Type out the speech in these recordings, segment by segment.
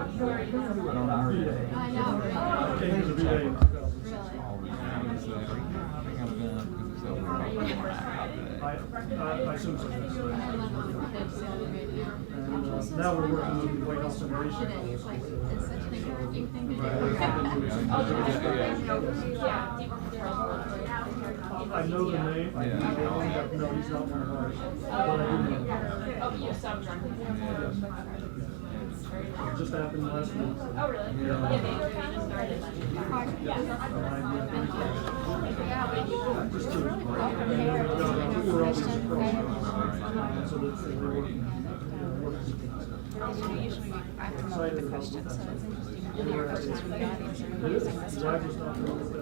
I know, really. I came to the VA in 2006. I assume so, yes. And now we're working with the White House Innovation. It's like, it's such an encouraging thing to do. I know the name, I do know him, but no, he's not one of ours. But I do know him. It just happened last week. Oh, really? Yeah, they were kind of started. Just to, and then we've got, we're all these across, so that they're working. Usually I come up with the questions, so it's interesting. Many of our questions from the audience are using this time.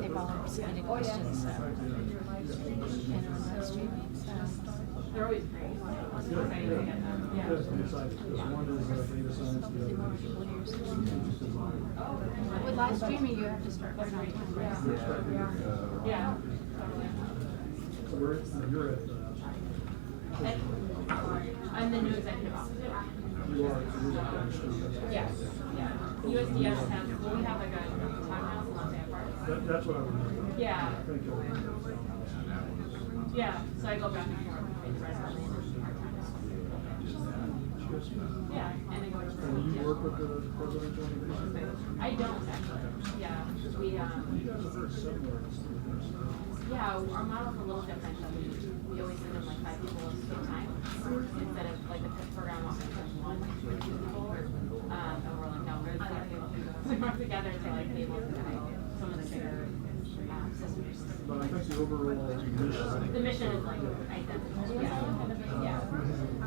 They've all submitted questions, so. And on live streaming, so. They're always great. Good, good. Good, it's like, this one is data science, the other More is. people here, so. With live streaming, you have to start right on time. Yeah. So we're, you're at, I'm the new executive officer. you are, you're at, Yes. Yeah. USDS has, well, we have like a townhouse in Los Angeles. that's what I remember. Yeah. Thank you. Yeah. So I go back and forth between the resident and part-time. Yeah. And I go to. And you work with the presidential innovation? I don't actually. Yeah. We You guys are very similar. Yeah, our model's a little different. We always send them like 5 people at the same time instead of like the PIP program often sends 1 to 2 people. And we're like, no, we're we work together to like be able to kind of some of the bigger systems. But I think the overall mission. The mission is like identical. Yeah.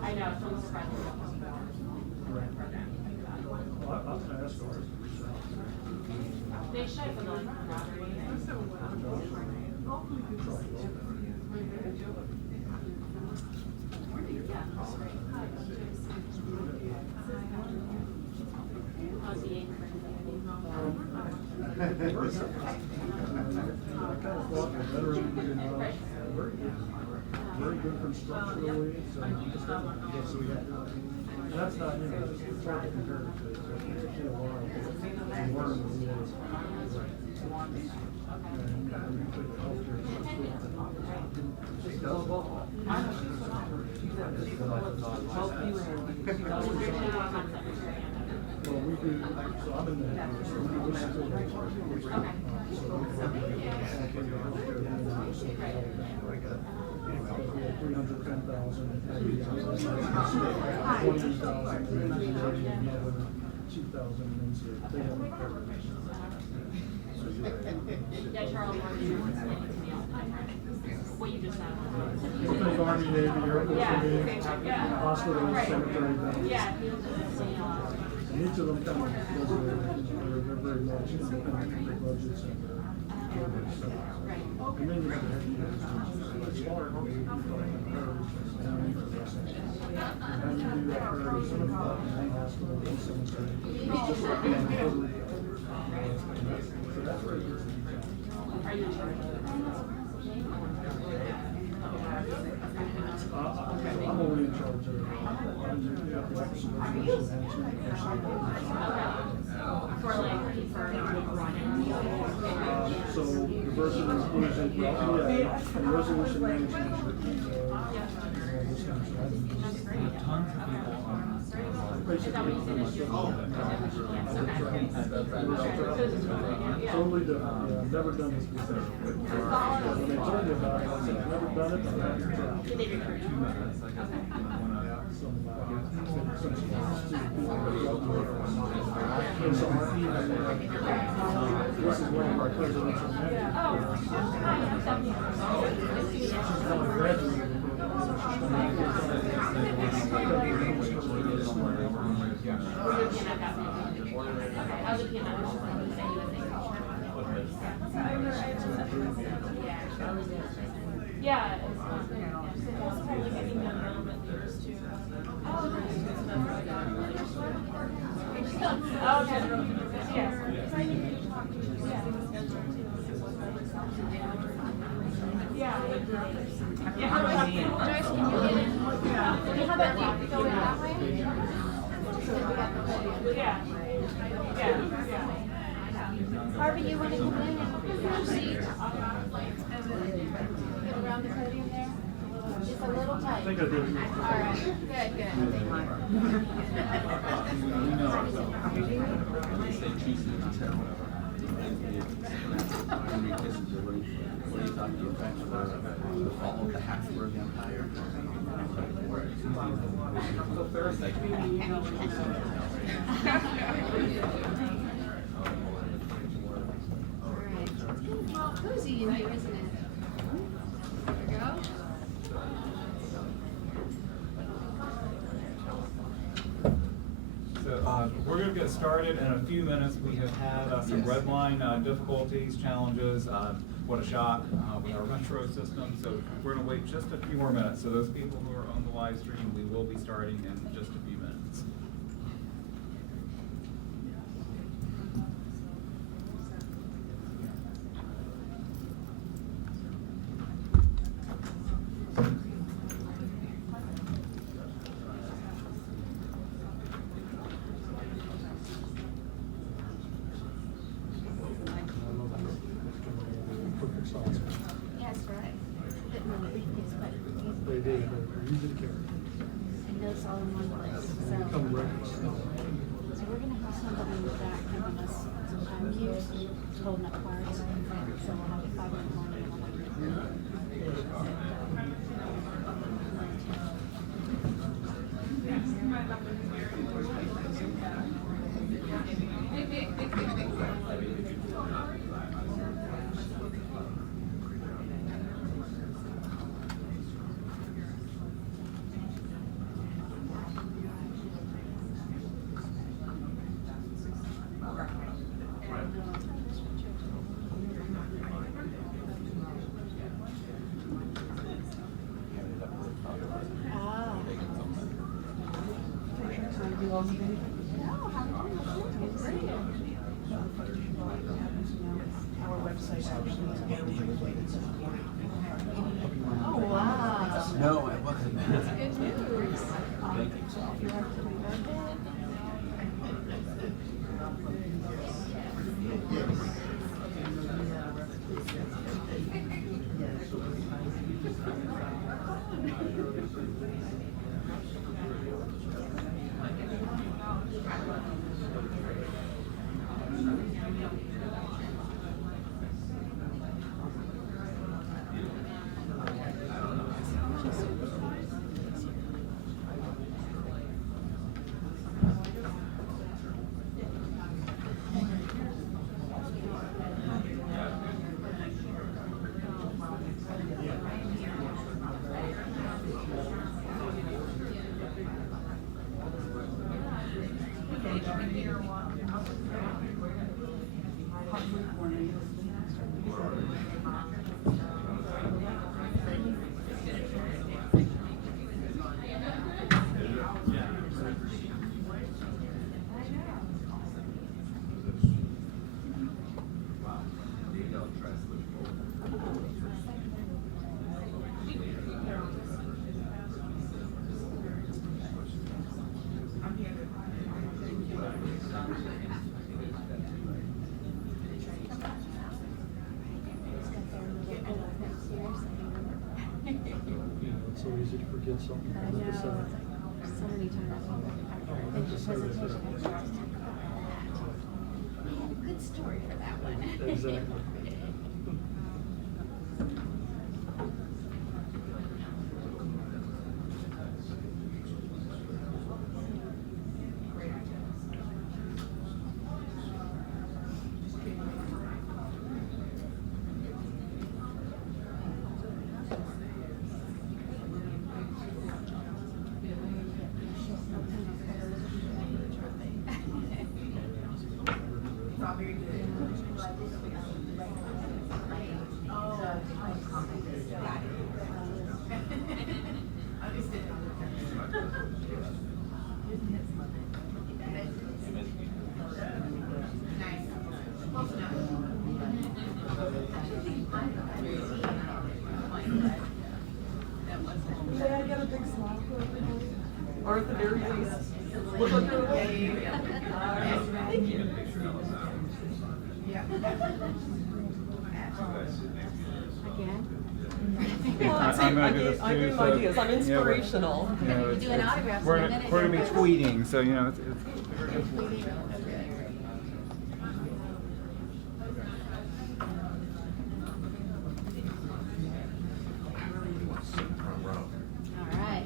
I know, so I'm surprised we don't have a program. Well, I was gonna ask ours. They should for the camaraderie. How's the aim? I kind of thought the veteran, very good constructionally, so just so we have, and that's not, it's hard to compare it to, it's been a while, to learn what it is. And we put the healthcare well, we do, so I'm in that, so we still make part of it. So we have $310,000, 20,000, and so they haven't covered it. Yeah, Charles what you just said. So think Army, Navy, Air Force, hospitals, cemetery, banks. Yeah, he was just saying a lot. And each of them kind of does they're very much independent of their budgets and their stuff. And then you have the smaller companies, and how you do that priorities in the hospital and cemetery. It's just like being totally so that's very good. Are you in charge? I'm only in charge of For like, for running? so diversity and inclusion, and resolution management. Tons of people on. Totally different. Yeah, I've never done this before. When they told me about it, I said, I've never done it, but I'm not Did they recruit you? This is one of our presidential managers. She's not graduated. Yeah, it's probably getting them a little bit yours too. Oh, yes. Yeah. Yeah. How about you? Joyce, can you get in? How about you go in that way? Yeah. Harvey, you want to come in and have a seat? Get around the podium there? Just a little tight. I think I did. All right, good, good. Follow the Habsburg Empire. All right. It's getting all cozy in here, isn't it? There we go. So we're going to get started in a few minutes. We have had some red line difficulties, challenges. What a shock with our retro system. So we're going to wait just a few more minutes. So those people who are on the live stream, we will be starting in just a few minutes. Perfect sauce. That's right. Didn't really read this, but They did, they're easy to carry. and those all in one place. And they come ready. So we're gonna have somebody in the back giving us some time cues, holding up cards. So we'll have 5 in the morning and 11 at night. Our website actually is Oh, wow. No, I wasn't. Good news. Thank you. You're up to the birthday? It's so easy to forget something. I know, it's like so many times after I finish a presentation, I just have to talk about that. I had a good story for that one. Exactly. or at the very least, look like you're okay. Thank Again? I'm gonna do this I too, give so, ideas. I'm you know, inspirational. you know, We're doing autographs in we're a gonna- minute. We're gonna be tweeting, so, you know, it's. All right.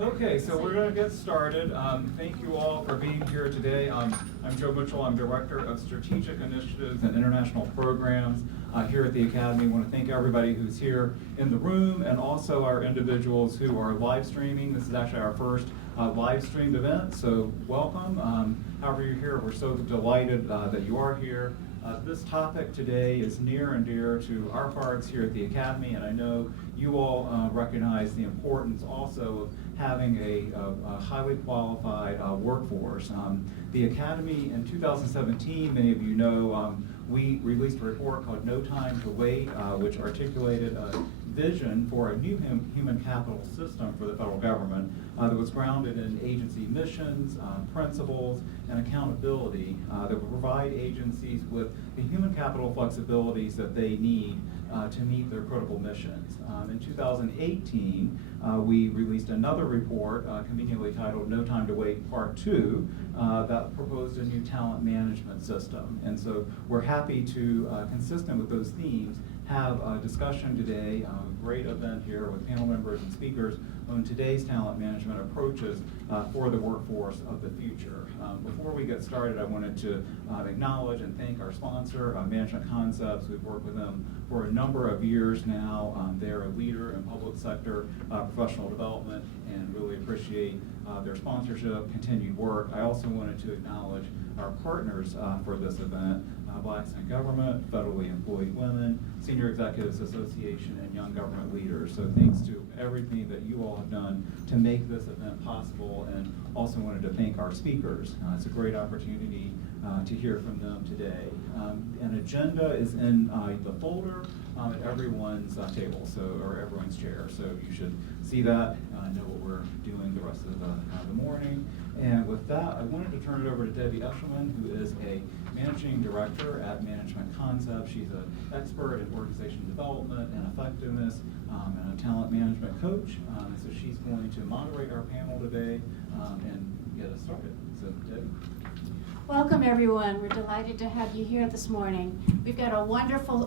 Okay, so we're going to get started. Thank you all for being here today. I'm Joe Mitchell. I'm Director of Strategic Initiatives and International Programs here at the Academy. I want to thank everybody who's here in the room and also our individuals who are live streaming. This is actually our first live streamed event, so welcome. However you're here, we're so delighted that you are here. This topic today is near and dear to our hearts here at the Academy, and I know you all recognize the importance also of having a highly qualified workforce. The Academy in 2017, many of you know, we released a report called No Time to Wait, which articulated a vision for a new human capital system for the federal government that was grounded in agency missions, principles, and accountability that would provide agencies with the human capital flexibilities that they need to meet their critical missions. In 2018, we released another report, conveniently titled No Time to Wait Part 2, that proposed a new talent management system. And so we're happy to, consistent with those themes, have a discussion today, a great event here with panel members and speakers on today's talent management approaches for the workforce of the future. Before we get started, I wanted to acknowledge and thank our sponsor, Management Concepts. We've worked with them for a number of years now. They're a leader in public sector professional development and really appreciate their sponsorship, continued work. I also wanted to acknowledge our partners for this event, Blacks in Government, Federally Employed Women, Senior Executives Association, and Young Government Leaders. So thanks to everything that you all have done to make this event possible, and also wanted to thank our speakers. It's a great opportunity to hear from them today. An agenda is in the folder at everyone's table, or everyone's chair. So you should see that, know what we're doing the rest of the morning. And with that, I wanted to turn it over to Debbie Eshelman, who is a Managing Director at Management Concepts. She's an expert in organization development and effectiveness and a talent management coach. So she's going to moderate our panel today and get us started. So Debbie. Welcome, everyone. We're delighted to have you here this morning. We've got a wonderful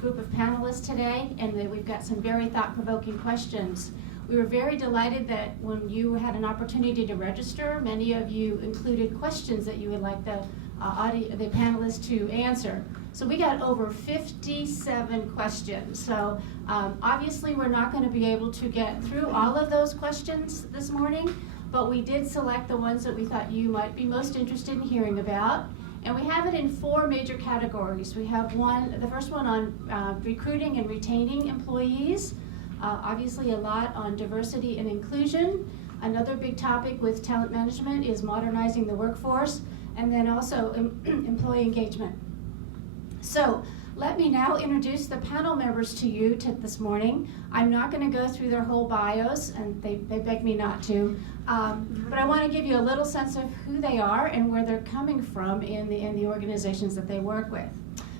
group of panelists today, and we've got some very thought-provoking questions. We were very delighted that when you had an opportunity to register, many of you included questions that you would like the panelists to answer. So we got over 57 questions. So obviously we're not going to be able to get through all of those questions this morning, but we did select the ones that we thought you might be most interested in hearing about. And we have it in 4 major categories. We have the first one on recruiting and retaining employees. Obviously a lot on diversity and inclusion. Another big topic with talent management is modernizing the workforce, and then also employee engagement. So let me now introduce the panel members to you this morning. I'm not going to go through their whole bios, and they begged me not to, but I want to give you a little sense of who they are and where they're coming from in the organizations that they work with.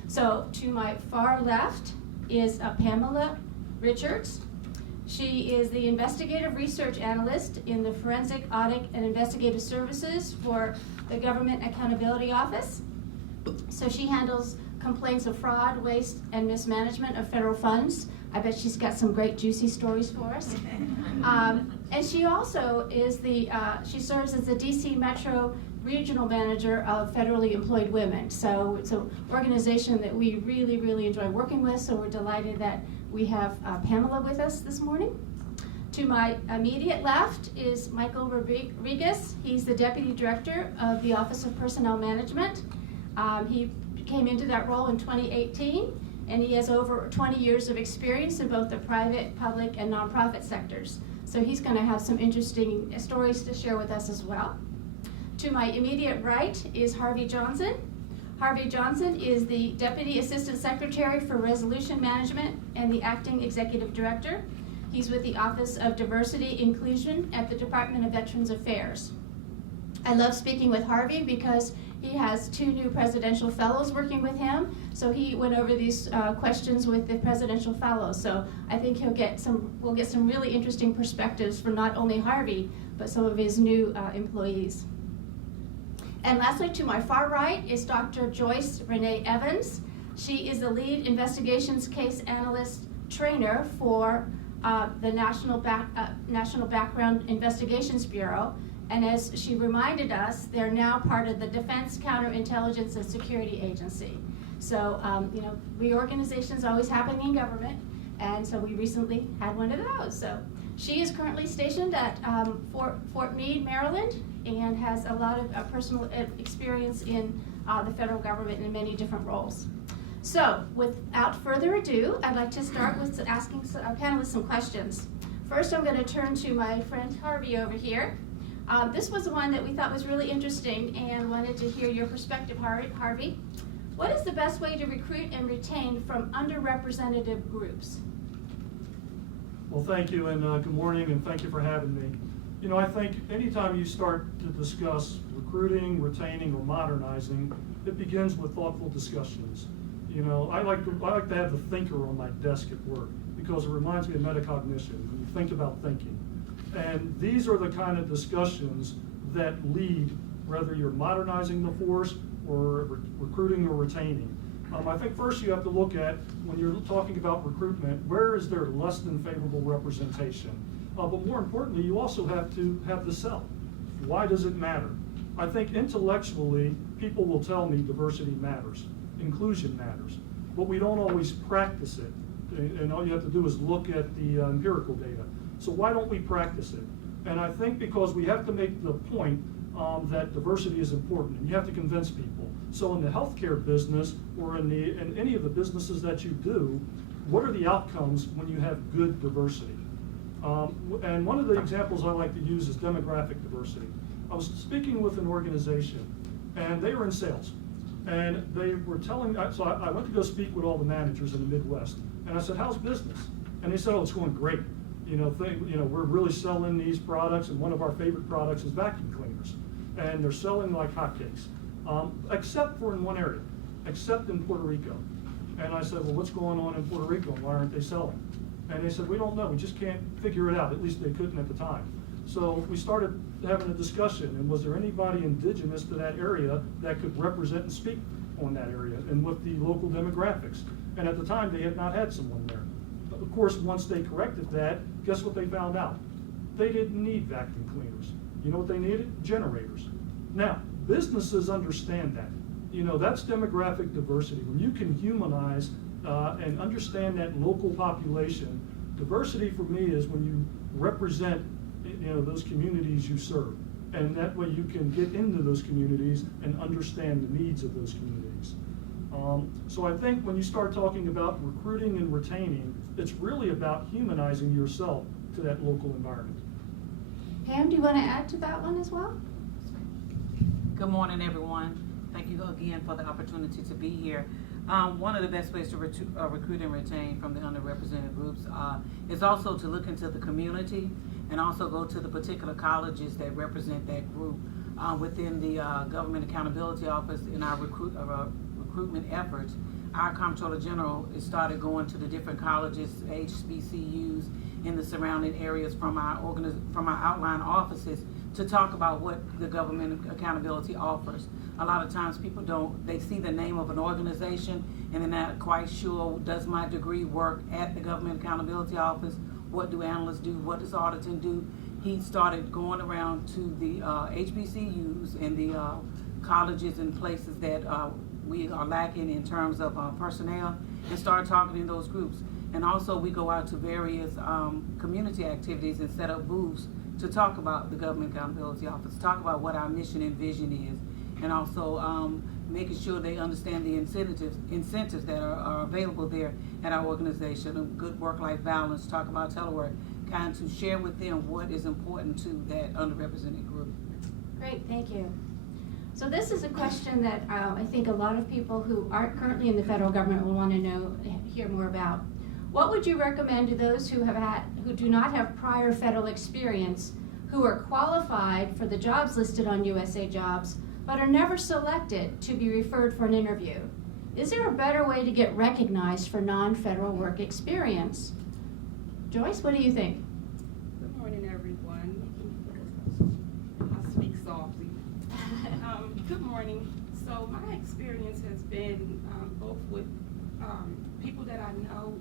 So to my far left is Pamela Richards. She is the Investigative Research Analyst in the Forensic Audit and Investigative Services for the Government Accountability Office. So she handles complaints of fraud, waste, and mismanagement of federal funds. I bet she's got some great juicy stories for us. And she also is she serves as the DC Metro Regional Manager of Federally Employed Women. So it's an organization that we really, really enjoy working with, so we're delighted that we have Pamela with us this morning. To my immediate left is Michael Rodriguez. He's the Deputy Director of the Office of Personnel Management. He came into that role in 2018, and he has over 20 years of experience in both the private, public, and nonprofit sectors. So he's going to have some interesting stories to share with us as well. To my immediate right is Harvey Johnson. Harvey Johnson is the Deputy Assistant Secretary for Resolution Management and the Acting Executive Director. He's with the Office of Diversity Inclusion at the Department of Veterans Affairs. I love speaking with Harvey because He has 2 new presidential fellows working with him, so he went over these questions with the presidential fellows. So I think we'll get some really interesting perspectives from not only Harvey, but some of his new employees. And lastly, to my far right is Dr. Joyce Renee Evans. She is the lead investigations case analyst trainer for the National Background Investigations Bureau. And as she reminded us, they're now part of the Defense Counterintelligence and Security Agency. So, reorganization is always happening in government, and so we recently had one of those. So she is currently stationed at Fort Meade, Maryland, and has a lot of personal experience in the federal government in many different roles. So, without further ado, I'd like to start with asking our panelists some questions. First, I'm going to turn to my friend Harvey over here. This was one that we thought was really interesting and wanted to hear your perspective, Harvey. What is the best way to recruit and retain from underrepresented groups? Well, thank you, and good morning, and thank you for having me. I think anytime you start to discuss recruiting, retaining, or modernizing, it begins with thoughtful discussions. I like to have the thinker on my desk at work because it reminds me of metacognition, when you think about thinking. And these are the kind of discussions that lead, whether you're modernizing the force or recruiting or retaining. I think first you have to look at, when you're talking about recruitment, where is there less than favorable representation? But more importantly, you also have to have the sell. Why does it matter? I think intellectually, people will tell me diversity matters, inclusion matters, but we don't always practice it. And all you have to do is look at the empirical data. So why don't we practice it? And I think because we have to make the point that diversity is important, and you have to convince people. So in the healthcare business, or in any of the businesses that you do, what are the outcomes when you have good diversity? And one of the examples I like to use is demographic diversity. I was speaking with an organization, and they were in sales. And they were telling, so I went to go speak with all the managers in the Midwest. And I said, how's business? And they said, oh, it's going great. We're really selling these products, and one of our favorite products is vacuum cleaners. And they're selling like hotcakes, except for in one area, except in Puerto Rico. And I said, well, what's going on in Puerto Rico? Why aren't they selling? And they said, we don't know. We just can't figure it out. At least they couldn't at the time. So we started having a discussion, and was there anybody indigenous to that area that could represent and speak on that area and with the local demographics? And at the time, they had not had someone there. But of course, once they corrected that, guess what they found out? They didn't need vacuum cleaners. You know what they needed? Generators. Now, businesses understand that. That's demographic diversity. When you can humanize and understand that local population, diversity for me is when you represent those communities you serve. And that way you can get into those communities and understand the needs of those communities. So I think when you start talking about recruiting and retaining, it's really about humanizing yourself to that local environment. Pam, do you want to add to that one as well? Good morning, everyone. Thank you again for the opportunity to be here. One of the best ways to recruit and retain from the underrepresented groups is also to look into the community and also go to the particular colleges that represent that group. Within the Government Accountability Office, in our recruitment efforts, our Comptroller General has started going to the different colleges, HBCUs in the surrounding areas from our outline offices to talk about what the Government Accountability offers. A lot of times people they see the name of an organization and they're not quite sure, does my degree work at the Government Accountability Office? What do analysts do? What does auditing do? He started going around to the HBCUs and the colleges and places that we are lacking in terms of personnel, and started talking in those groups. And also we go out to various community activities and set up booths to talk about the Government Accountability Office, talk about what our mission and vision is, and also making sure they understand the incentives that are available there at our organization, a good work-life balance, talk about telework, kind of to share with them what is important to that underrepresented group. Great, thank you. So this is a question that I think a lot of people who aren't currently in the federal government will want to hear more about. What would you recommend to those who do not have prior federal experience, who are qualified for the jobs listed on USA Jobs, but are never selected to be referred for an interview. Is there a better way to get recognized for non-federal work experience? Joyce, what do you think? Good morning, everyone. I'll speak softly. Good morning. So my experience has been both with people that I know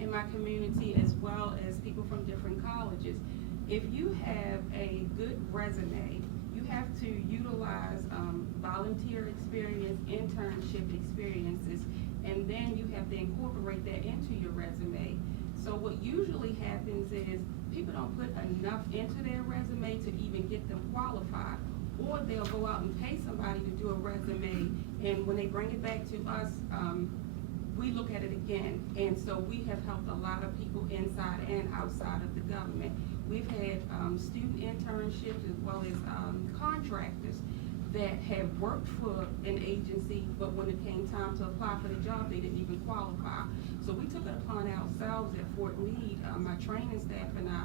in my community as well as people from different colleges. If you have a good resume, you have to utilize volunteer experience, internship experiences, and then you have to incorporate that into your resume. So what usually happens is people don't put enough into their resume to even get them qualified, or they'll go out and pay somebody to do a resume, and when they bring it back to us, we look at it again. And so we have helped a lot of people inside and outside of the government. We've had student internships as well as contractors that have worked for an agency, but when it came time to apply for the job, they didn't even qualify. So we took it upon ourselves at Fort Meade, my training staff and I,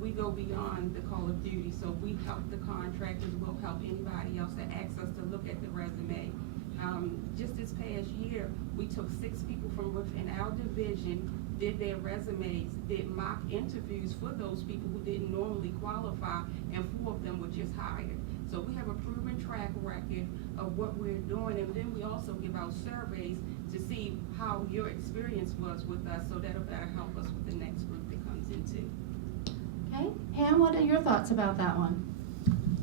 we go beyond the call of duty. So we help the contractors, we'll help anybody else that asks us to look at the resume. Just this past year, we took 6 people from within our division, did their resumes, did mock interviews for those people who didn't normally qualify, and 4 of them were just hired. So we have a proven track record of what we're doing, and then we also give out surveys to see how your experience was with us, so that'll better help us with the next group that comes in too. Okay, Pam, what are your thoughts about that one?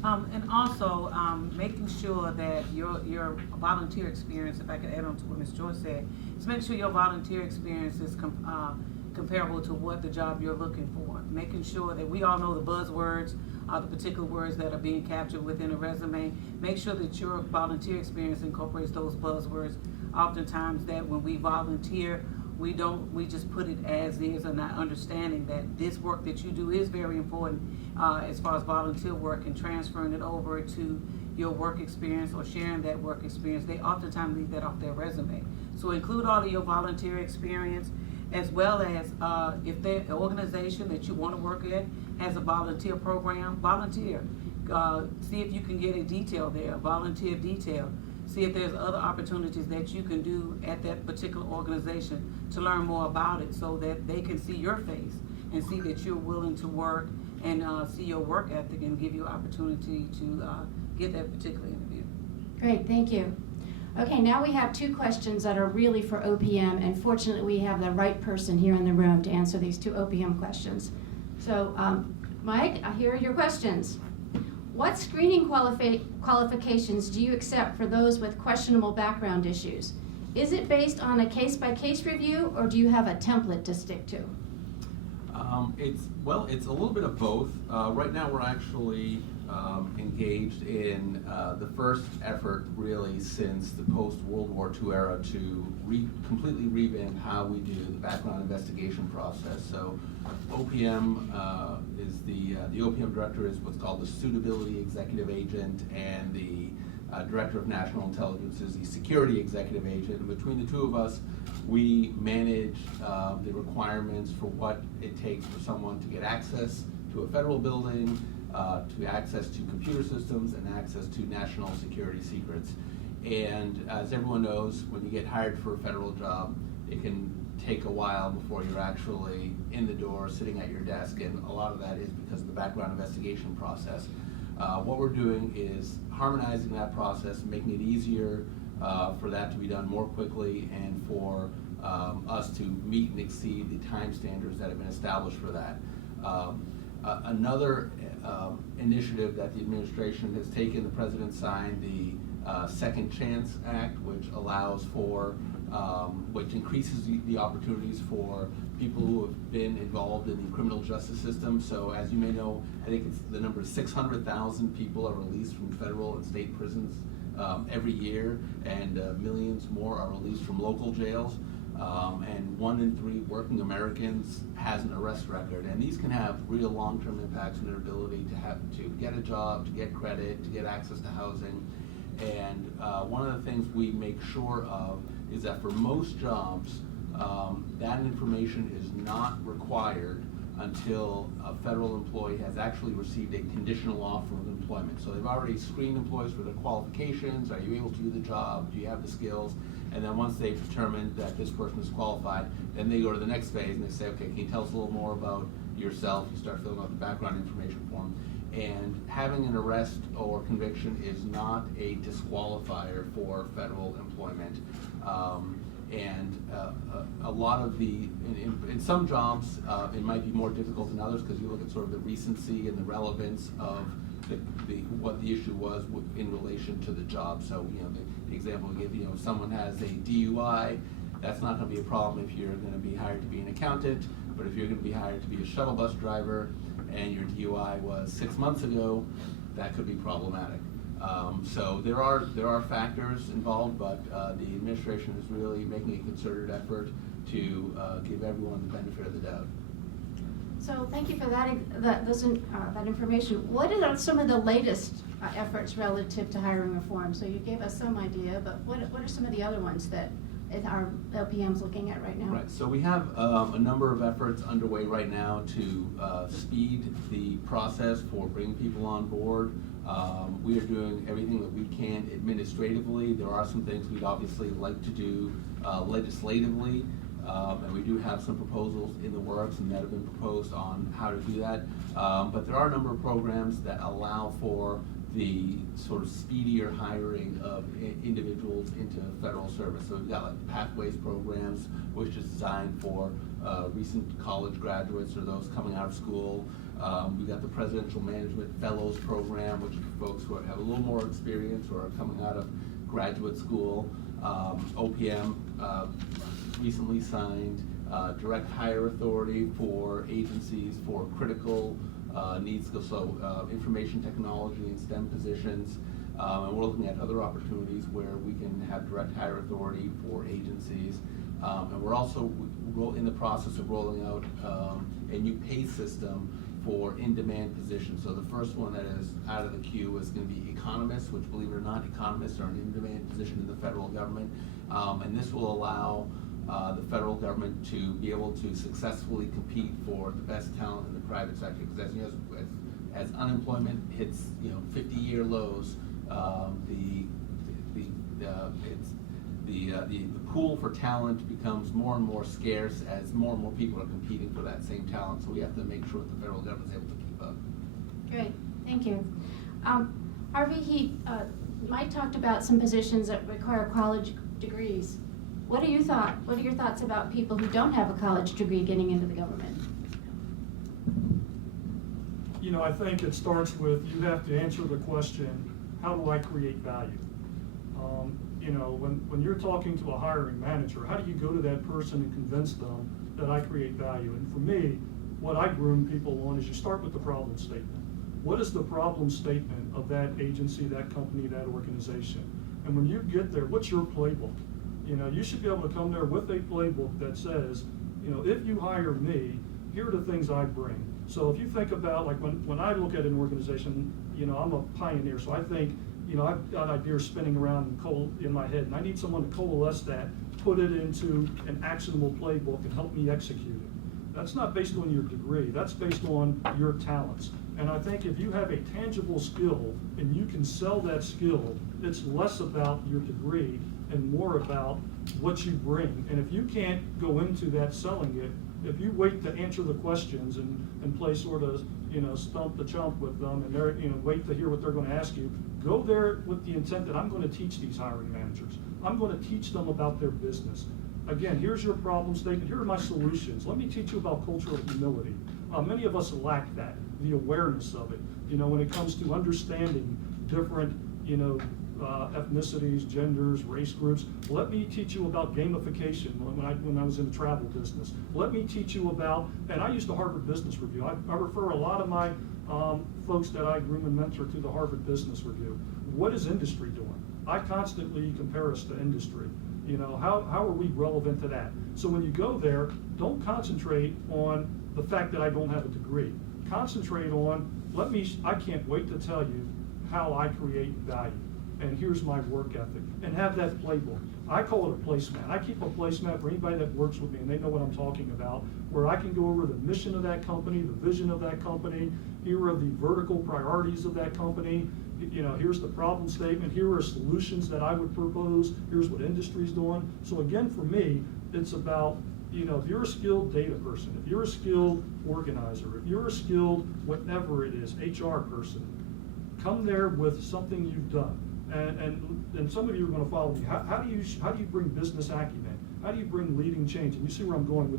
And also, making sure that your volunteer experience, if I could add on to what Ms. Joyce said, is make sure your volunteer experience is comparable to what the job you're looking for. Making sure that we all know the buzzwords, the particular words that are being captured within a resume. Make sure that your volunteer experience incorporates those buzzwords. Oftentimes that when we volunteer, we just put it as is, or not understanding that this work that you do is very important as far as volunteer work, and transferring it over to your work experience or sharing that work experience. They oftentimes leave that off their resume. So include all of your volunteer experience, as well as if the organization that you want to work at has a volunteer program, volunteer. See if you can get a detail there, volunteer detail. See if there's other opportunities that you can do at that particular organization to learn more about it, so that they can see your face and see that you're willing to work, and see your work ethic, and give you opportunity to get that particular interview. Great, thank you. Okay, now we have 2 questions that are really for OPM, and fortunately we have the right person here in the room to answer these 2 OPM questions. So, Mike, here are your questions. What screening qualifications do you accept for those with questionable background issues? Is it based on a case-by-case review, or do you have a template to stick to? It's a little bit of both. Right now, we're actually engaged in the first effort, really, since the post-World War II era to completely revamp how we do the background investigation process. So OPM is the OPM director is what's called the suitability executive agent, and the director of national intelligence is the security executive agent. And between the 2 of us, we manage the requirements for what it takes for someone to get access to a federal building, to access to computer systems, and access to national security secrets. And as everyone knows, when you get hired for a federal job, it can take a while before you're actually in the door, sitting at your desk, and a lot of that is because of the background investigation process. What we're doing is harmonizing that process, making it easier for that to be done more quickly, and for us to meet and exceed the time standards that have been established for that. Another initiative that the administration has taken, the president signed the Second Chance Act, which allows for, which increases the opportunities for people who have been involved in the criminal justice system. So as you may know, I think it's the number 600,000 people are released from federal and state prisons every year, and millions more are released from local jails. And 1 in 3 working Americans has an arrest record, and these can have real long-term impacts on their ability to get a job, to get credit, to get access to housing. And one of the things we make sure of is that for most jobs, that information is not required until a federal employee has actually received a conditional offer of employment. So they've already screened employees for their qualifications. Are you able to do the job? Do you have the skills? And then once they've determined that this person is qualified, then they go to the next phase and they say, okay, can you tell us a little more about yourself? You start filling out the background information form. And having an arrest or conviction is not a disqualifier for federal employment. A lot of in some jobs, it might be more difficult than others because you look at sort of the recency and the relevance of what the issue was in relation to the job. So, the example we give, if someone has a DUI, that's not going to be a problem if you're going to be hired to be an accountant. But if you're going to be hired to be a shuttle bus driver and your DUI was 6 months ago, that could be problematic. So there are factors involved, but the administration is really making a concerted effort to give everyone the benefit of the doubt. So thank you for that information. What are some of the latest efforts relative to hiring reform? So you gave us some idea, but what are some of the other ones that our LPM's looking at right now? Right, so we have a number of efforts underway right now to speed the process for bringing people on board. We are doing everything that we can administratively. There are some things we'd obviously like to do legislatively, and we do have some proposals in the works and that have been proposed on how to do that. But there are a number of programs that allow for the sort of speedier hiring of individuals into federal service. So we've got like Pathways programs, which is designed for recent college graduates or those coming out of school. We've got the Presidential Management Fellows program, which is for folks who have a little more experience or are coming out of graduate school. OPM recently signed direct hire authority for agencies for critical needs, so information technology and STEM positions, and we're looking at other opportunities where we can have direct hire authority for agencies, and we're also in the process of rolling out a new pay system for in-demand positions. So the first one that is out of the queue is going to be economists, which, believe it or not, economists are an in-demand position in the federal government, and this will allow the federal government to be able to successfully compete for the best talent in the private sector. Because as you know, as unemployment hits 50-year lows, the pool for talent becomes more and more scarce as more and more people are competing for that same talent. So we have to make sure that the federal government is able to keep up. Great, thank you. Harvey, Mike talked about some positions that require college degrees. What are your thoughts about people who don't have a college degree getting into the government? I think it starts with you have to answer the question, how do I create value? When you're talking to a hiring manager, how do you go to that person and convince them that I create value? And for me, what I groom people on is you start with the problem statement. What is the problem statement of that agency, that company, that organization? And when you get there, what's your playbook? You should be able to come there with a playbook that says, if you hire me, here are the things I bring. So if you think about, like when I look at an organization, I'm a pioneer, so I think, I've got ideas spinning around in my head, and I need someone to coalesce that, put it into an actionable playbook and help me execute it. That's not based on your degree, that's based on your talents. And I think if you have a tangible skill and you can sell that skill, it's less about your degree and more about what you bring. And if you can't go into that selling it, if you wait to answer the questions and play sort of, stump the chump with them and they're, wait to hear what they're going to ask you, go there with the intent that I'm going to teach these hiring managers. I'm going to teach them about their business. Again, here's your problem statement. Here are my solutions. Let me teach you about cultural humility. Many of us lack that, the awareness of it. When it comes to understanding different, ethnicities, genders, race groups. Let me teach you about gamification when I was in the travel business. Let me teach you about, and I use the Harvard Business Review. I refer a lot of my folks that I groom and mentor to the Harvard Business Review. What is industry doing? I constantly compare us to industry. How are we relevant to that? So when you go there, don't concentrate on the fact that I don't have a degree. Concentrate on, I can't wait to tell you how I create value. and here's my work ethic, and have that playbook. I call it a placemat. I keep a placemat for anybody that works with me, and they know what I'm talking about, where I can go over the mission of that company, the vision of that company, here are the vertical priorities of that company, you know, here's the problem statement, here are solutions that I would propose, here's what industry's doing. So again, for me, it's about, you know, if you're a skilled data person, if you're a skilled organizer, if you're a skilled whatever it is, HR person, come there with something you've done. And some of you are going to follow me. How do you bring business acumen? How do you bring leading change? And you see where I'm going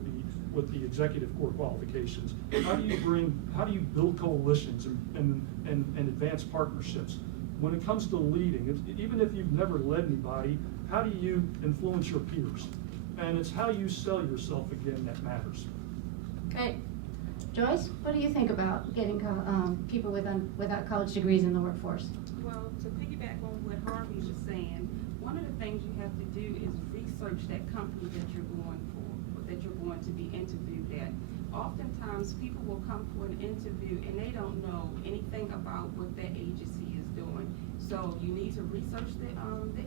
with the executive core qualifications. How do you build coalitions and advance partnerships? When it comes to leading, even if you've never led anybody, how do you influence your peers? And it's how you sell yourself again that matters. Great. Joyce, what do you think about getting people without college degrees in the workforce? Well, to piggyback on what Harvey was saying, one of the things you have to do is research that company that you're going for, or that you're going to be interviewed at. Oftentimes, people will come for an interview and they don't know anything about what their agency is doing. So you need to research the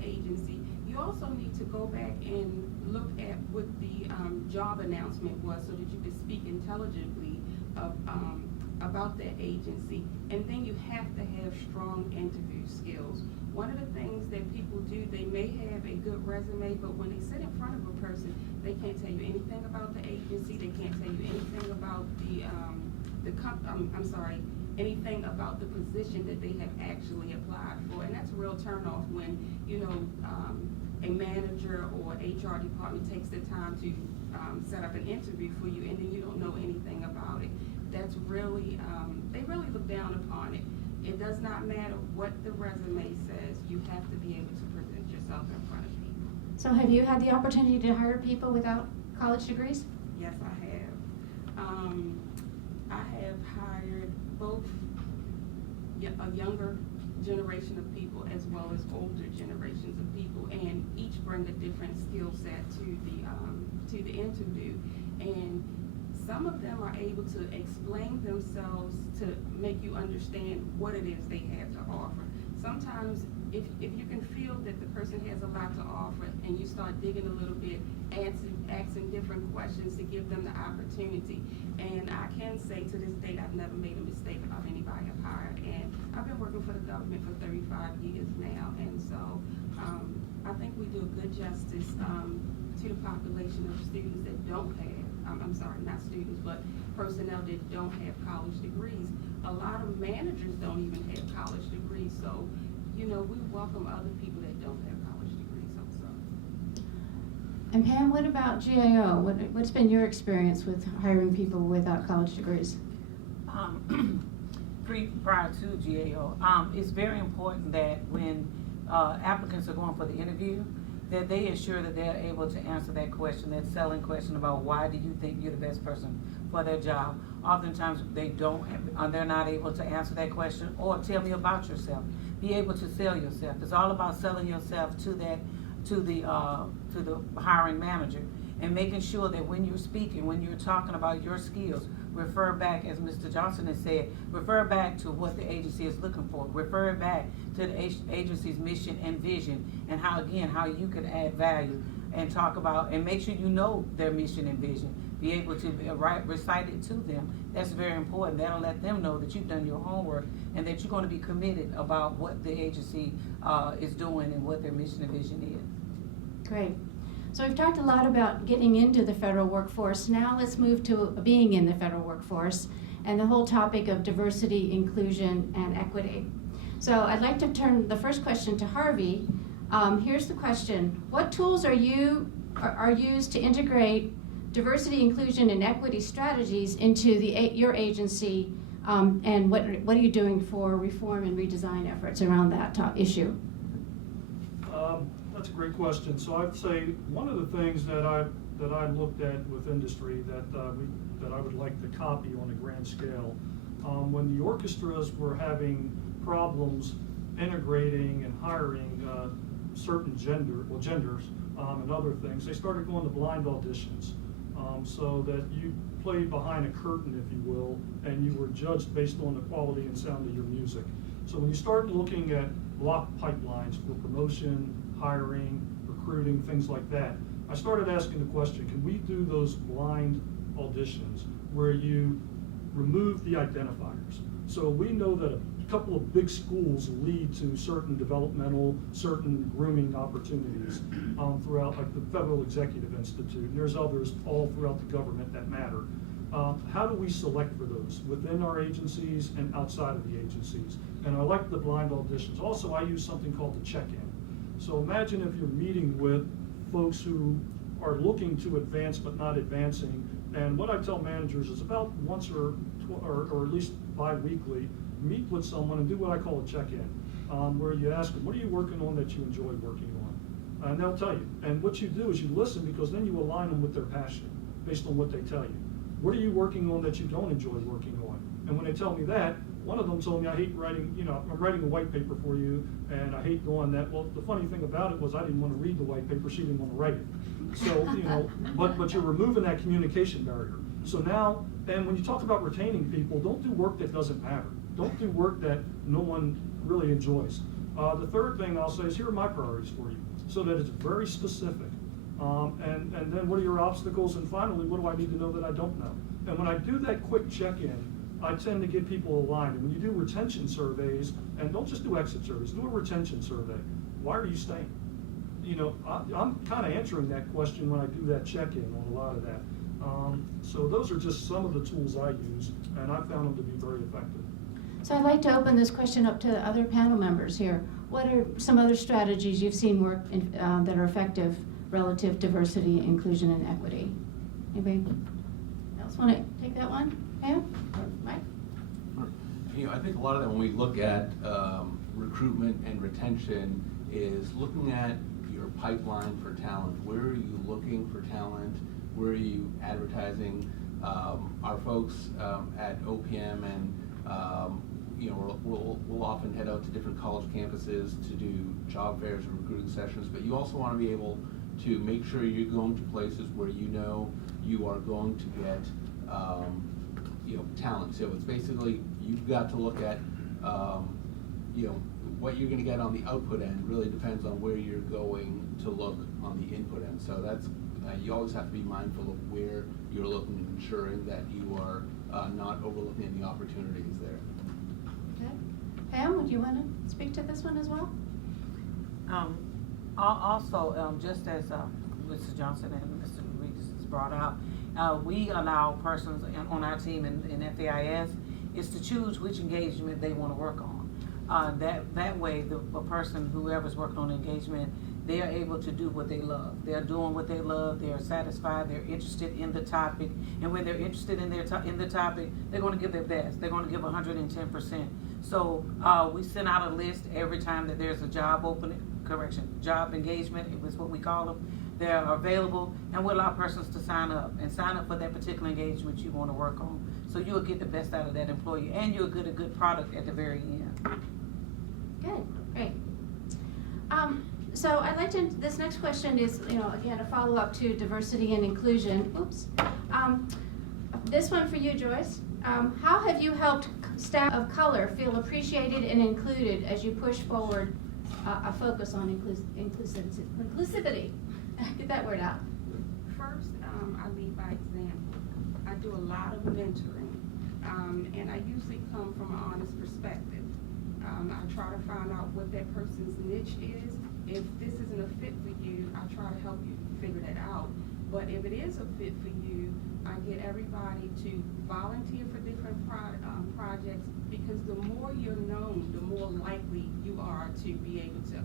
agency. You also need to go back and look at what the job announcement was so that you can speak intelligently about that agency. And then you have to have strong interview skills. One of the things that people do, they may have a good resume, but when they sit in front of a person, they can't tell you anything about the agency, they can't tell you anything about anything about the position that they have actually applied for. And that's a real turnoff when, you know, a manager or HR department takes the time to set up an interview for you and then you don't know anything about it. That's really, they really look down upon it. It does not matter what the resume says, you have to be able to present yourself in front of people. So have you had the opportunity to hire people without college degrees? Yes, I have. I have hired both a younger generation of people as well as older generations of people, and each bring a different skill set to the interview. And some of them are able to explain themselves to make you understand what it is they have to offer. Sometimes if you can feel that the person has a lot to offer and you start digging a little bit, asking different questions to give them the opportunity. And I can say to this date, I've never made a mistake about anybody I've hired. And I've been working for the government for 35 years now. And so I think we do a good justice to the population of students that don't have, I'm sorry, not students, but personnel that don't have college degrees. A lot of managers don't even have college degrees. So, you know, we welcome other people that don't have college degrees also. And Pam, what about GAO? What's been your experience with hiring people without college degrees? Prior to GAO, it's very important that when applicants are going for the interview, that they ensure that they're able to answer that question, that selling question about why do you think you're the best person for their job. Oftentimes they're not able to answer that question, or tell me about yourself. Be able to sell yourself. It's all about selling yourself to the hiring manager, and making sure that when you're speaking, when you're talking about your skills, refer back, as Mr. Johnson has said, refer back to what the agency is looking for. Refer back to the agency's mission and vision, and how you could add value, and talk about, and make sure you know their mission and vision. Be able to recite it to them. That's very important. That'll let them know that you've done your homework and that you're going to be committed about what the agency is doing and what their mission and vision is. Great. So we've talked a lot about getting into the federal workforce. Now let's move to being in the federal workforce and the whole topic of diversity, inclusion, and equity. So I'd like to turn the first question to Harvey. Here's the question: what tools are used to integrate diversity, inclusion, and equity strategies into your agency, and what are you doing for reform and redesign efforts around that issue? That's a great question. So I'd say one of the things that I looked at with industry that I would like to copy on a grand scale, when the orchestras were having problems integrating and hiring certain genders and other things, they started going to blind auditions, so that you played behind a curtain, if you will, and you were judged based on the quality and sound of your music. So when you start looking at block pipelines for promotion, hiring, recruiting, things like that. I started asking the question, can we do those blind auditions where you remove the identifiers? So we know that a couple of big schools lead to certain developmental, certain grooming opportunities throughout, like the Federal Executive Institute, and there's others all throughout the government that matter. How do we select for those within our agencies and outside of the agencies? And I like the blind auditions. Also, I use something called the check-in. So imagine if you're meeting with folks who are looking to advance but not advancing. And what I tell managers is about once or at least bi-weekly, meet with someone and do what I call a check-in, where you ask them, what are you working on that you enjoy working on? And they'll tell you. And what you do is you listen, because then you align them with their passion based on what they tell you. What are you working on that you don't enjoy working on? And when they tell me that, one of them told me, I hate writing, I'm writing a white paper for you, and I hate doing that. Well, the funny thing about it was I didn't want to read the white paper, she didn't want to write it. So, but you're removing that communication barrier. So now, and when you talk about retaining people, don't do work that doesn't matter. Don't do work that no one really enjoys. The third thing I'll say is, here are my priorities for you, so that it's very specific. And then what are your obstacles? And finally, what do I need to know that I don't know? And when I do that quick check-in, I tend to get people aligned. And when you do retention surveys, and don't just do exit surveys, do a retention survey. Why are you staying? I'm kind of answering that question when I do that check-in on a lot of that. So those are just some of the tools I use, and I found them to be very effective. So I'd like to open this question up to the other panel members here. What are some other strategies you've seen work that are effective relative diversity, inclusion, and equity? Anybody else want to take that one? Pam or Mike? I think a lot of that, when we look at recruitment and retention, is looking at your pipeline for talent. Where are you looking for talent? Where are you advertising? Our folks at OPM and we'll often head out to different college campuses to do job fairs and recruiting sessions, but you also want to be able to make sure you're going to places where you are going to get talent. So it's basically, you've got to look at what you're going to get on the output end really depends on where you're going to look on the input end. So that's you always have to be mindful of where you're looking and ensuring that you are not overlooking any opportunities there. Okay. Pam, would you want to speak to this one as well? Also, just as Mr. Johnson and Mr. Regis brought out, we allow persons on our team in FAIS is to choose which engagement they want to work on. That way, the person, whoever's working on engagement, they are able to do what they love. They're doing what they love. They are satisfied. They're interested in the topic, and when they're interested in the topic, they're going to give their best. They're going to give 110%. So we send out a list every time that there's a job opening. Job engagement is what we call them. They're available, and we allow persons to sign up for that particular engagement you want to work on. So you'll get the best out of that employee, and you'll get a good product at the very end. Good, great. So I'd like to, this next question is, again, a follow-up to diversity and inclusion. Oops. This one for you, Joyce. How have you helped staff of color feel appreciated and included as you push forward a focus on inclusivity? Get that word out. First, I lead by example. I do a lot of mentoring, and I usually come from an honest perspective. I try to find out what that person's niche is. If this isn't a fit for you, I try to help you figure that out. But if it is a fit for you, I get everybody to volunteer for different projects, because the more you're known, the more likely you are to be able to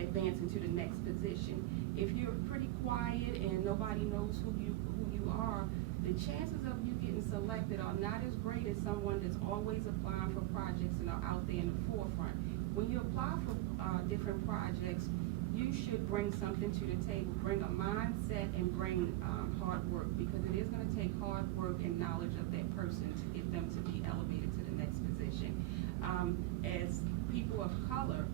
advance into the next position. If you're pretty quiet and nobody knows who you are, the chances of you getting selected are not as great as someone that's always applying for projects and are out there in the forefront. When you apply for different projects, you should bring something to the table. Bring a mindset and bring hard work, because it is going to take hard work and knowledge of that person to get them to be elevated to the next position. As people of color,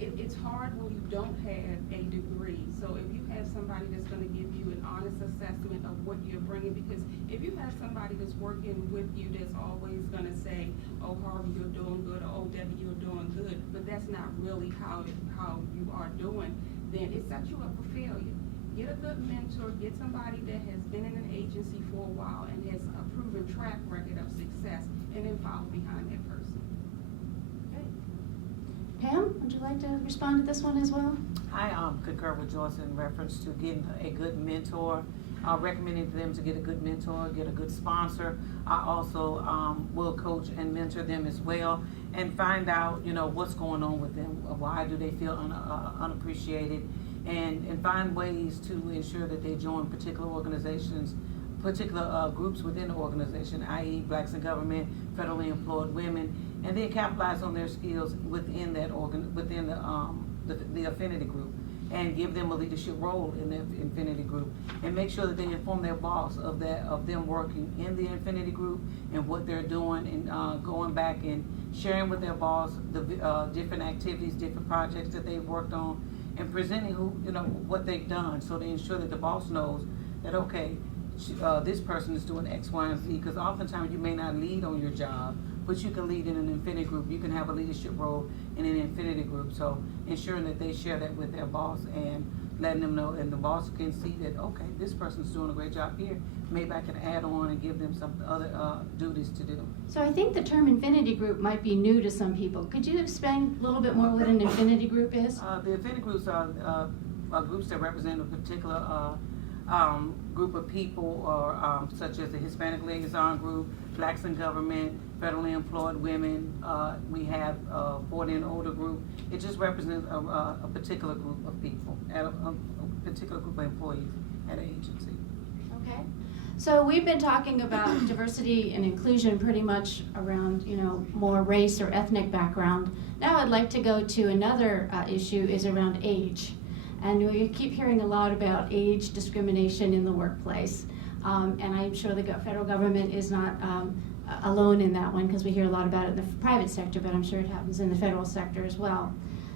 it's hard when you don't have a degree. So if you have somebody that's gonna give you an honest assessment of what you're bringing, because if you have somebody that's working with you that's always gonna say, oh, Harvey, you're doing good, or oh, Debbie, you're doing good, but that's not really how you are doing, then it sets you up for failure. Get a good mentor, get somebody that has been in an agency for a while and has a proven track record of success, and then follow behind that person. Pam, would you like to respond to this one as well? I concur with Joyce in reference to getting a good mentor, recommending to them to get a good mentor, get a good sponsor. I also will coach and mentor them as well, and find out, you know, what's going on with them. Why do they feel unappreciated? And find ways to ensure that they join particular organizations, particular groups within the organization, i.e. Blacks in Government, federally employed women, and then capitalize on their skills within that within the affinity group, and give them a leadership role in the affinity group, and make sure that they inform their boss of them working in the affinity group and what they're doing, and going back and sharing with their boss the different activities, different projects that they've worked on, and presenting what they've done, so they ensure that the boss knows that, okay, this person is doing X, Y, and Z, because oftentimes you may not lead on your job, but you can lead in an infinity group. You can have a leadership role in an infinity group. So ensuring that they share that with their boss and letting them know, and the boss can see that, okay, this person's doing a great job here. Maybe I can add on and give them some other duties to do. So I think the term infinity group might be new to some people. Could you explain a little bit more what an infinity group is? The affinity groups are groups that represent a particular group of people, or such as the Hispanic Liaison Group, Blacks in Government, federally employed women. We have 40 and older group. It just represents a particular group of people, at a particular group of employees at an agency. Okay. So we've been talking about diversity and inclusion pretty much around, more race or ethnic background. Now I'd like to go to another issue, is around age. And we keep hearing a lot about age discrimination in the workplace. And I'm sure the federal government is not alone in that one, because we hear a lot about it in the private sector, but I'm sure it happens in the federal sector as well.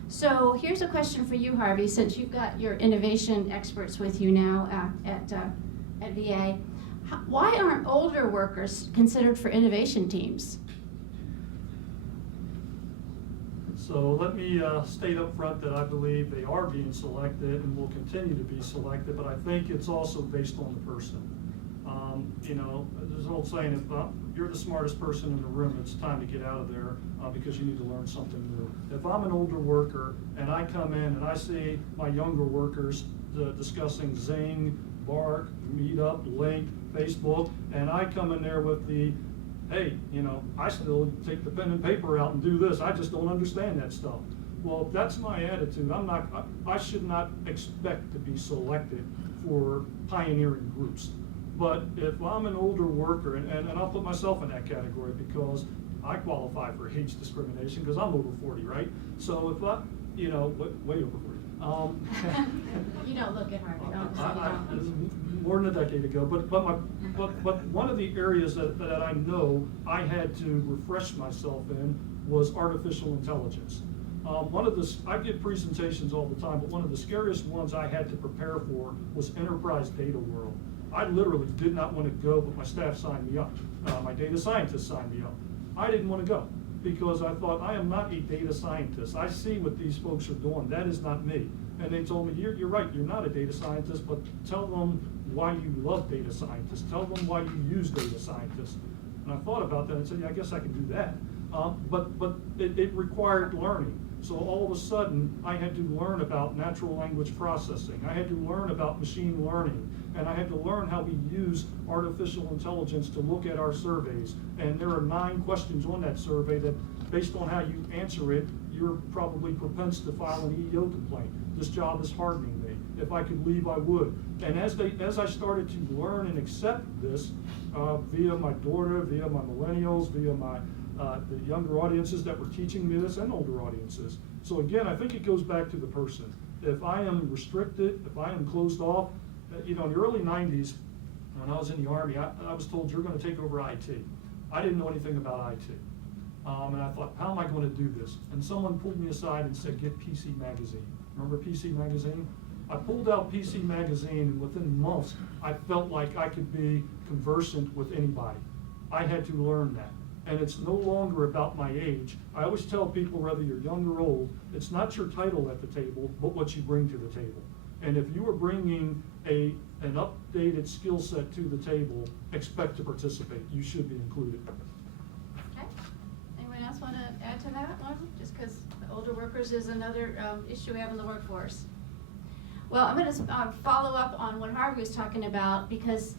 So here's a question for you, Harvey, since you've got your innovation experts with you now at VA. Why aren't older workers considered for innovation teams? So let me state up front that I believe they are being selected and will continue to be selected, but I think it's also based on the person. There's an old saying, if you're the smartest person in the room, it's time to get out of there because you need to learn something new. If I'm an older worker and I come in and I see my younger workers discussing Zing, Bark, Meetup, Link, Facebook, and I come in there with the, hey, I still take the pen and paper out and do this. I just don't understand that stuff. Well, if that's my attitude, I should not expect to be selected for pioneering groups. But if I'm an older worker, and I'll put myself in that category because I qualify for age discrimination because I'm over 40, right? So if way over 40. You don't look at Harvey. More than a decade ago, but one of the areas that I know I had to refresh myself in was artificial intelligence. I give presentations all the time, but one of the scariest ones I had to prepare for was enterprise data world. I literally did not want to go, but my staff signed me up. My data scientists signed me up. I didn't want to go because I thought, I am not a data scientist. I see what these folks are doing. That is not me. And they told me, you're right, you're not a data scientist, but tell them why you love data scientists. Tell them why you use data scientists. And I thought about that and said, yeah, I guess I can do that. But it required learning. So all of a sudden, I had to learn about natural language processing. I had to learn about machine learning. And I had to learn how we use artificial intelligence to look at our surveys. And there are 9 questions on that survey that, based on how you answer it, you're probably propense to file an EEO complaint. This job is hardening me. If I could leave, I would. And as I started to learn and accept this via my daughter, via my millennials, via the younger audiences that were teaching me this, and older audiences. So again, I think it goes back to the person. If I am restricted, if I am closed off, in the early 90s, when I was in the Army, I was told you're going to take over IT. I didn't know anything about IT. And I thought, how am I going to do this? And someone pulled me aside and said, get PC Magazine. Remember PC Magazine? I pulled out PC Magazine, and within months, I felt like I could be conversant with anybody. I had to learn that. And it's no longer about my age. I always tell people, whether you're young or old, it's not your title at the table, but what you bring to the table. And if you are bringing an updated skill set to the table, expect to participate. You should be included. Okay. Anyone else want to add to that one? Just because older workers is another issue we have in the workforce. Well, I'm going to follow up on what Harvey was talking about, because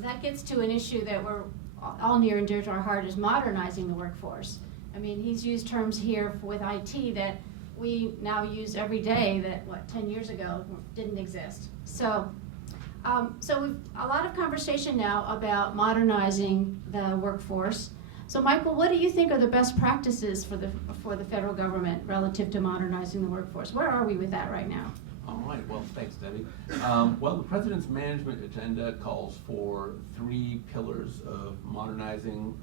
that gets to an issue that we're all near and dear to our heart, is modernizing the workforce. I mean, he's used terms here with IT that we now use every day that, 10 years ago didn't exist. So we've a lot of conversation now about modernizing the workforce. So Michael, what do you think are the best practices for the federal government relative to modernizing the workforce? Where are we with that right now? All right, well, thanks, Debbie. Well, the President's management agenda calls for 3 pillars of modernizing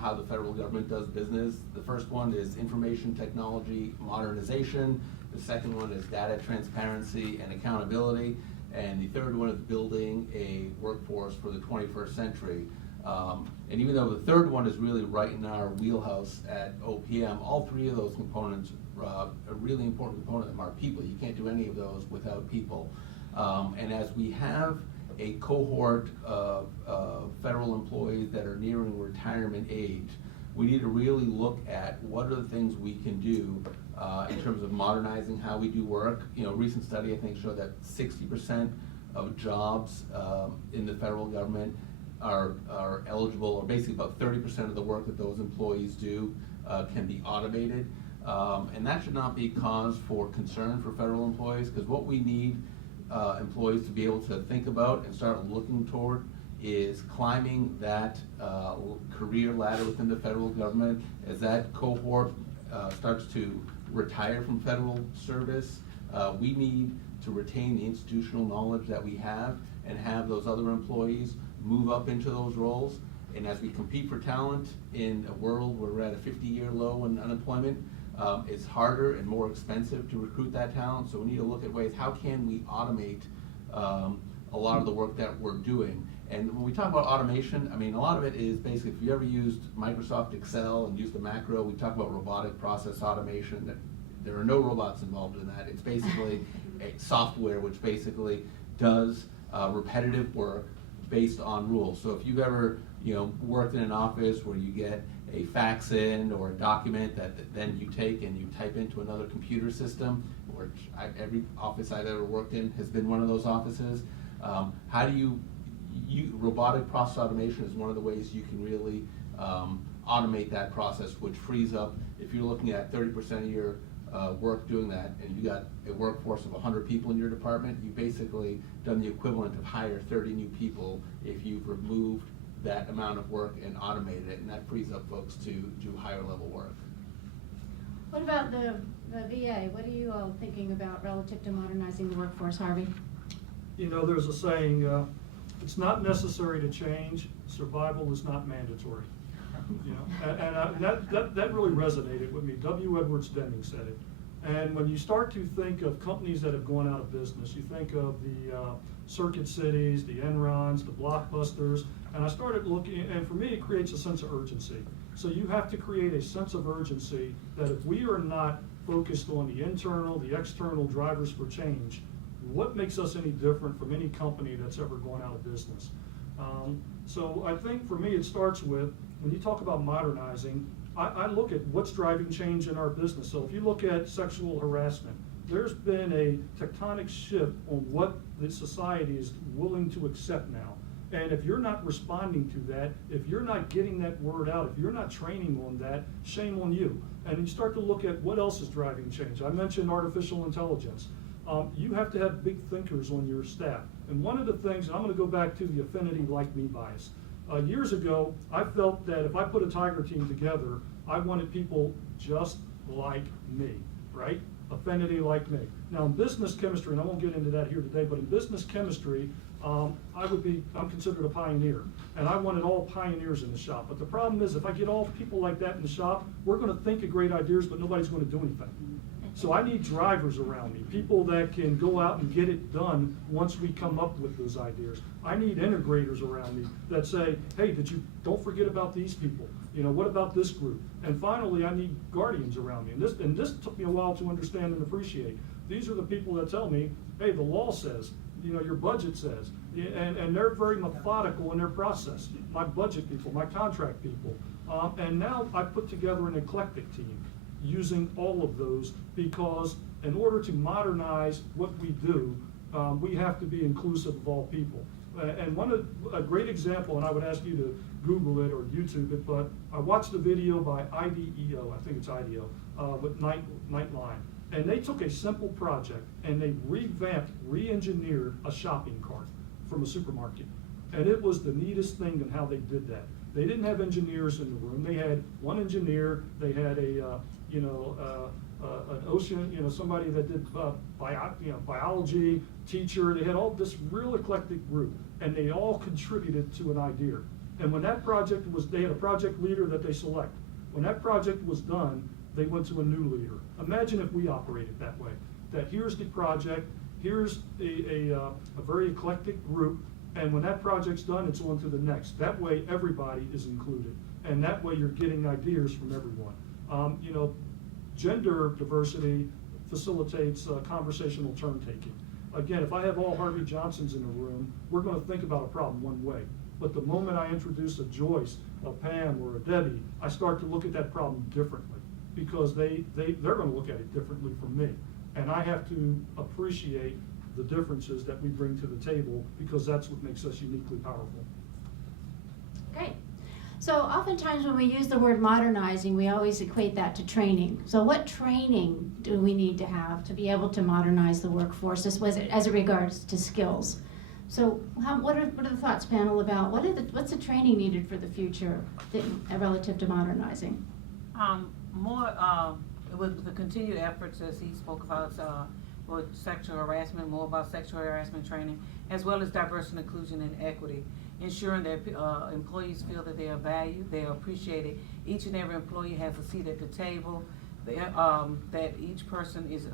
how the federal government does business. The first one is information technology modernization. The second one is data transparency and accountability. And the third one is building a workforce for the 21st century. And even though the third one is really right in our wheelhouse at OPM, all 3 of those components a really important component of our people. You can't do any of those without people. And as we have a cohort of federal employees that are nearing retirement age, we need to really look at what are the things we can do in terms of modernizing how we do work. You know, a recent study I think showed that 60% of jobs in the federal government are eligible, or basically about 30% of the work that those employees do can be automated. And that should not be cause for concern for federal employees, because what we need employees to be able to think about and start looking toward is climbing that career ladder within the federal government. As that cohort starts to retire from federal service, we need to retain the institutional knowledge that we have and have those other employees move up into those roles. And as we compete for talent in a world where we're at a 50-year low in unemployment, it's harder and more expensive to recruit that talent. So we need to look at ways, how can we automate a lot of the work that we're doing? And when we talk about automation, I mean, a lot of it is basically, if you ever used Microsoft Excel and used the macro, we talk about robotic process automation. There are no robots involved in that. It's basically a software which basically does repetitive work based on rules. So if you've ever worked in an office where you get a fax in or a document that then you take and you type into another computer system, which every office I've ever worked in has been one of those offices. How do you robotic process automation is one of the ways you can really automate that process, which frees up, if you're looking at 30% of your work doing that, and you got a workforce of 100 people in your department, you've basically done the equivalent of hire 30 new people if you've removed that amount of work and automated it, and that frees up folks to do higher level work. What about the VA? What are you all thinking about relative to modernizing the workforce, Harvey? You know, there's a saying, it's not necessary to change, survival is not mandatory. You know, and that really resonated with me. W. Edwards Deming said it. And when you start to think of companies that have gone out of business, you think of the Circuit Cities, the Enrons, the Blockbusters, and I started looking, and for me it creates a sense of urgency. So you have to create a sense of urgency that if we are not focused on the internal, the external drivers for change, what makes us any different from any company that's ever gone out of business? So I think for me it starts with, when you talk about modernizing, I look at what's driving change in our business. So if you look at sexual harassment, there's been a tectonic shift on what the society is willing to accept now. And if you're not responding to that, if you're not getting that word out, if you're not training on that, shame on you. And you start to look at what else is driving change. I mentioned artificial intelligence. You have to have big thinkers on your staff. And one of the things, and I'm going to go back to the affinity like me bias. Years ago, I felt that if I put a Tiger team together, I wanted people just like me, right? Affinity like me. Now in business chemistry, and I won't get into that here today, but in business chemistry, I'm considered a pioneer, and I wanted all pioneers in the shop. But the problem is, if I get all people like that in the shop, we're gonna think of great ideas, but nobody's gonna do anything. So I need drivers around me, people that can go out and get it done once we come up with those ideas. I need integrators around me that say, hey, don't forget about these people. You know, what about this group? And finally, I need guardians around me. And this took me a while to understand and appreciate. These are the people that tell me, hey, the law says, you know, your budget says, and they're very methodical in their process. My budget people, my contract people. And now I put together an eclectic team using all of those, because in order to modernize what we do, we have to be inclusive of all people. And a great example, and I would ask you to Google it or YouTube it, but I watched a video by IDEO, I think it's IDEO, with Nightline. And they took a simple project and they revamped, re-engineered a shopping cart from a supermarket. And it was the neatest thing in how they did that. They didn't have engineers in the room. They had one engineer. They had an ocean, somebody that did biology, teacher. They had all this real eclectic group, and they all contributed to an idea. And when that project they had a project leader that they select. When that project was done, they went to a new leader. Imagine if we operated that way. That here's the project, here's a very eclectic group, and when that project's done, it's on to the next. That way, everybody is included, and that way you're getting ideas from everyone. Gender diversity facilitates conversational turn taking. Again, if I have all Harvey Johnsons in a room, we're going to think about a problem one way. But the moment I introduce a Joyce, a Pam, or a Debbie, I start to look at that problem differently, because they're going to look at it differently from me. And I have to appreciate the differences that we bring to the table, because that's what makes us uniquely powerful. Great. So oftentimes when we use the word modernizing, we always equate that to training. So what training do we need to have to be able to modernize the workforce as it regards to skills? So what are the thoughts, panel, about what's the training needed for the future relative to modernizing? More with the continued efforts, as he spoke about, with sexual harassment, more about sexual harassment training, as well as diversity, inclusion, and equity, ensuring that employees feel that they are valued, they are appreciated. Each and every employee has a seat at the table, that each person is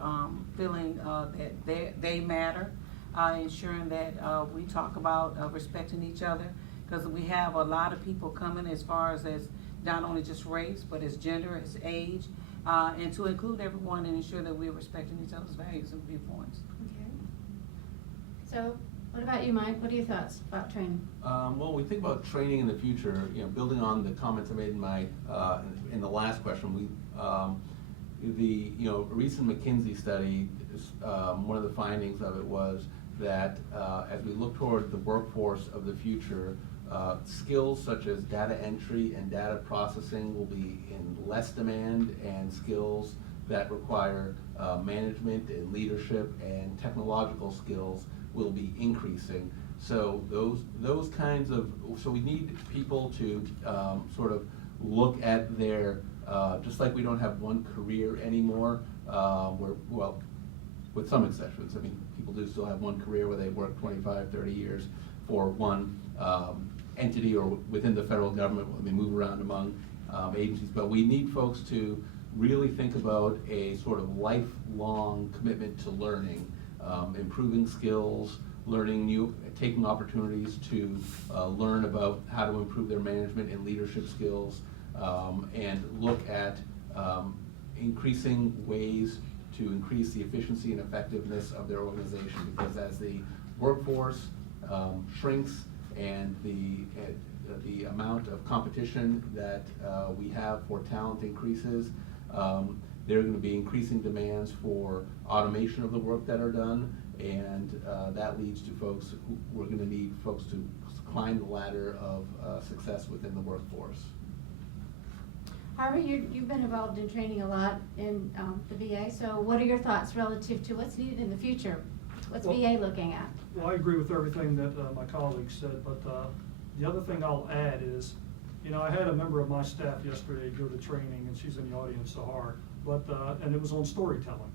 feeling that they matter, ensuring that we talk about respecting each other, because we have a lot of people coming as far as not only just race, but as gender, as age, and to include everyone and ensure that we're respecting each other's values and viewpoints. Okay. So, what about you, Mike? What are your thoughts about training? Well, we think about training in the future. Building on the comments I made in my in the last question, the recent McKinsey study. One of the findings of it was that as we look toward the workforce of the future, skills such as data entry and data processing will be in less demand, and skills that require management and leadership and technological skills will be increasing. So those kinds of, so we need people to sort of look at their, just like we don't have one career anymore, well, with some exceptions. I mean, people do still have one career where they work 25, 30 years for one entity or within the federal government when they move around among agencies. But we need folks to really think about a sort of lifelong commitment to learning, improving skills, taking opportunities to learn about how to improve their management and leadership skills, and look at increasing ways to increase the efficiency and effectiveness of their organization. Because as the workforce shrinks and the amount of competition that we have for talent increases, there are going to be increasing demands for automation of the work that are done, and that leads to folks we're going to need folks to climb the ladder of success within the workforce. Harvey, you've been involved in training a lot in the VA, so what are your thoughts relative to what's needed in the future? What's VA looking at? Well, I agree with everything that my colleagues said, but the other thing I'll add is, I had a member of my staff yesterday go to training, and she's in the audience, Sahar, and it was on storytelling.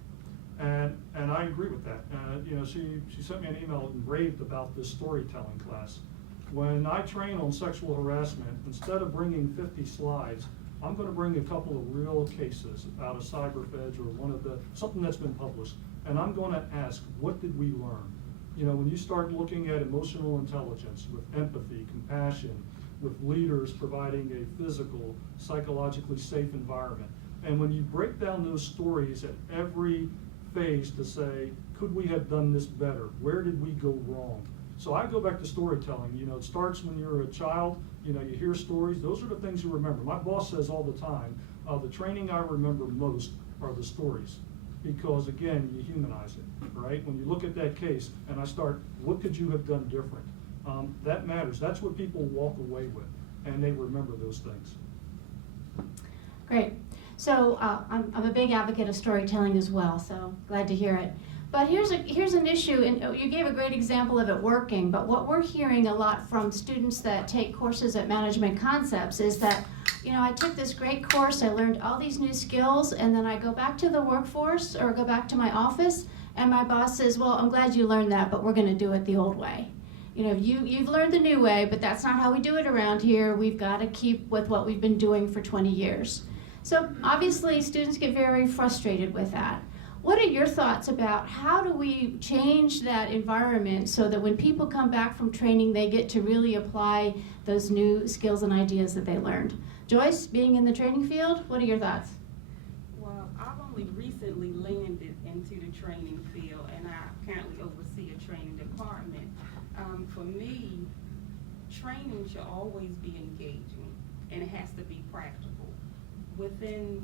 And I agree with that. You know, she sent me an email and raved about this storytelling class. When I train on sexual harassment, instead of bringing 50 slides, I'm going to bring a couple of real cases out of CyberFedge or something that's been published. And I'm going to ask, what did we learn? You know, when you start looking at emotional intelligence with empathy, compassion, with leaders providing a physical, psychologically safe environment, and when you break down those stories at every phase to say, could we have done this better? Where did we go wrong? So I go back to storytelling. You know, it starts when you're a child. You know, you hear stories. Those are the things you remember. My boss says all the time, the training I remember most are the stories. Because again, you humanize it, right? When you look at that case and I start, what could you have done different? That matters. That's what people walk away with, and they remember those things. Great. So I'm a big advocate of storytelling as well, so glad to hear it. But here's an issue, and you gave a great example of it working, but what we're hearing a lot from students that take courses at Management Concepts is that, you know, I took this great course, I learned all these new skills, and then I go back to the workforce or go back to my office, and my boss says, well, I'm glad you learned that, but we're going to do it the old way. You know, you've learned the new way, but that's not how we do it around here. We've got to keep with what we've been doing for 20 years. So obviously students get very frustrated with that. What are your thoughts about how do we change that environment so that when people come back from training, they get to really apply those new skills and ideas that they learned? Joyce, being in the training field, what are your thoughts? Well, I've only recently landed into the training field, and I currently oversee a training department. For me, training should always be engaging, and it has to be practical. Within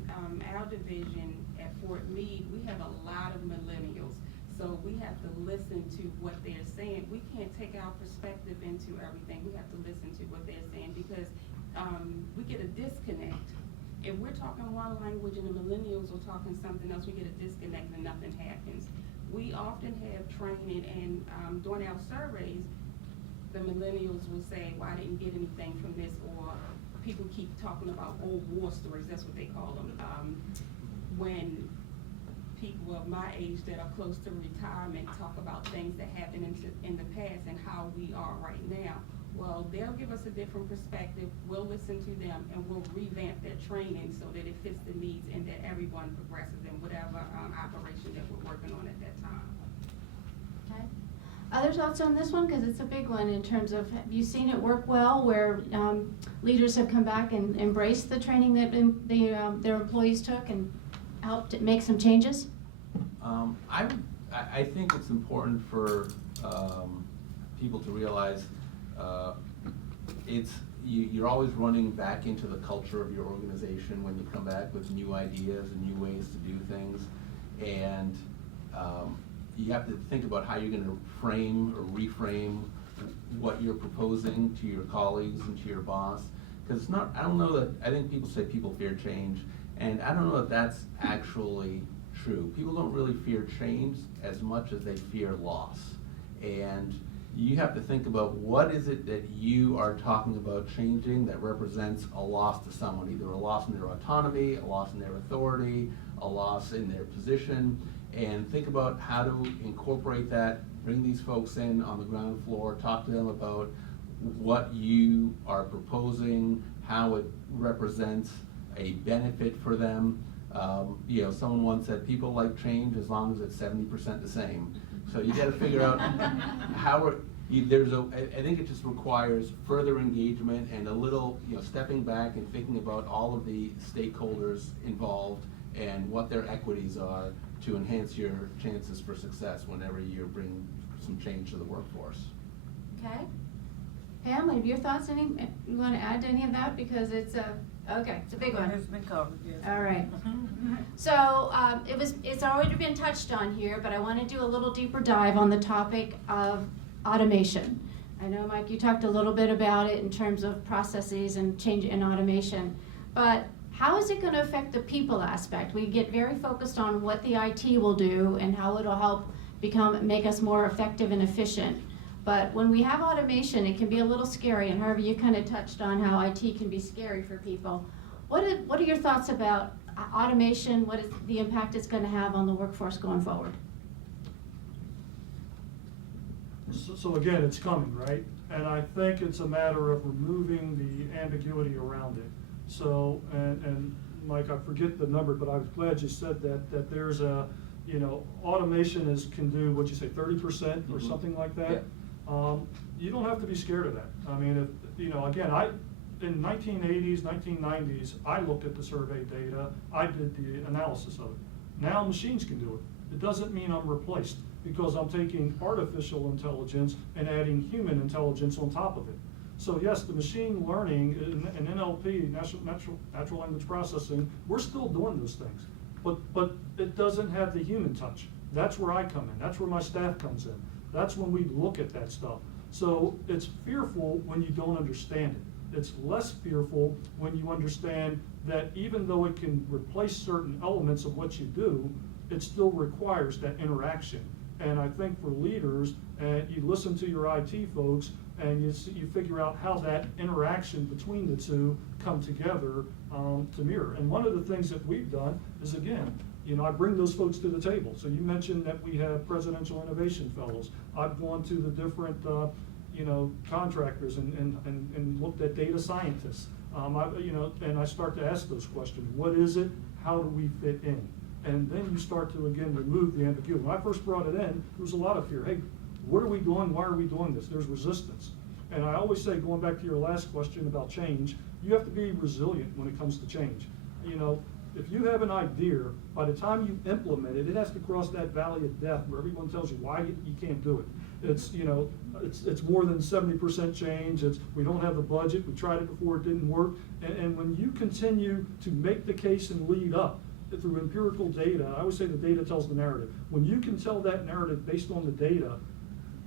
our division at Fort Meade, we have a lot of millennials, so we have to listen to what they're saying. We can't take our perspective into everything. We have to listen to what they're saying because we get a disconnect. If we're talking one language and the millennials are talking something else, we get a disconnect and nothing happens. We often have training, and during our surveys, the millennials will say, well, I didn't get anything from this, or people keep talking about old war stories, that's what they call them. When people of my age that are close to retirement talk about things that happened in the past and how we are right now, well, they'll give us a different perspective, we'll listen to them, and we'll revamp their training so that it fits the needs and that everyone progresses in whatever operation that we're working on at that time. Okay. Other thoughts on this one? Because it's a big one in terms of, have you seen it work well where leaders have come back and embraced the training that their employees took and helped make some changes? I think it's important for people to realize you're always running back into the culture of your organization when you come back with new ideas and new ways to do things, and you have to think about how you're going to frame or reframe what you're proposing to your colleagues and to your boss. Because it's not, I don't know that, I think people say people fear change, and I don't know if that's actually true. People don't really fear change as much as they fear loss. And you have to think about what is it that you are talking about changing that represents a loss to someone, either a loss in their autonomy, a loss in their authority, a loss in their position, and think about how to incorporate that, bring these folks in on the ground floor, talk to them about what you are proposing, how it represents a benefit for them. You know, someone once said people like change as long as it's 70% the same. So you got to figure out how I think it just requires further engagement and a little, you know, stepping back and thinking about all of the stakeholders involved and what their equities are to enhance your chances for success whenever you bring some change to the workforce. Okay. Pam, have your thoughts? You want to add to any of that? Because it's it's a big one. It's been covered, yes. All right. So it's already been touched on here, but I want to do a little deeper dive on the topic of automation. I know, Mike, you talked a little bit about it in terms of processes and change in automation, but how is it going to affect the people aspect? We get very focused on what the IT will do and how it'll help make us more effective and efficient. But when we have automation, it can be a little scary, and Harvey, you kind of touched on how IT can be scary for people. What are your thoughts about automation, what is the impact it's going to have on the workforce going forward? So again, it's coming, right? And I think it's a matter of removing the ambiguity around it. So, and Mike, I forget the number, but I was glad you said that there's a, automation can do, what'd you say, 30% or something like that? Yeah. You don't have to be scared of that. I mean, again, in 1980s, 1990s, I looked at the survey data, I did the analysis of it. Now machines can do it. It doesn't mean I'm replaced, because I'm taking artificial intelligence and adding human intelligence on top of it. So yes, the machine learning and NLP, natural language processing, we're still doing those things, but it doesn't have the human touch. That's where I come in. That's where my staff comes in. That's when we look at that stuff. So it's fearful when you don't understand it. It's less fearful when you understand that even though it can replace certain elements of what you do, it still requires that interaction. And I think for leaders, you listen to your IT folks and you figure out how that interaction between the two come together to mirror. And one of the things that we've done is, again, I bring those folks to the table. So you mentioned that we have Presidential Innovation Fellows. I've gone to the different contractors and looked at data scientists. And I start to ask those questions. What is it? How do we fit in? And then you start to, again, remove the ambiguity. When I first brought it in, there was a lot of fear. Hey, what are we doing? Why are we doing this? There's resistance. And I always say, going back to your last question about change, you have to be resilient when it comes to change. If you have an idea, by the time you implement it, it has to cross that valley of death where everyone tells you why you can't do it. It's more than 70% change. We don't have the budget. We tried it before, it didn't work. And when you continue to make the case and lead up through empirical data, I always say the data tells the narrative. When you can tell that narrative based on the data,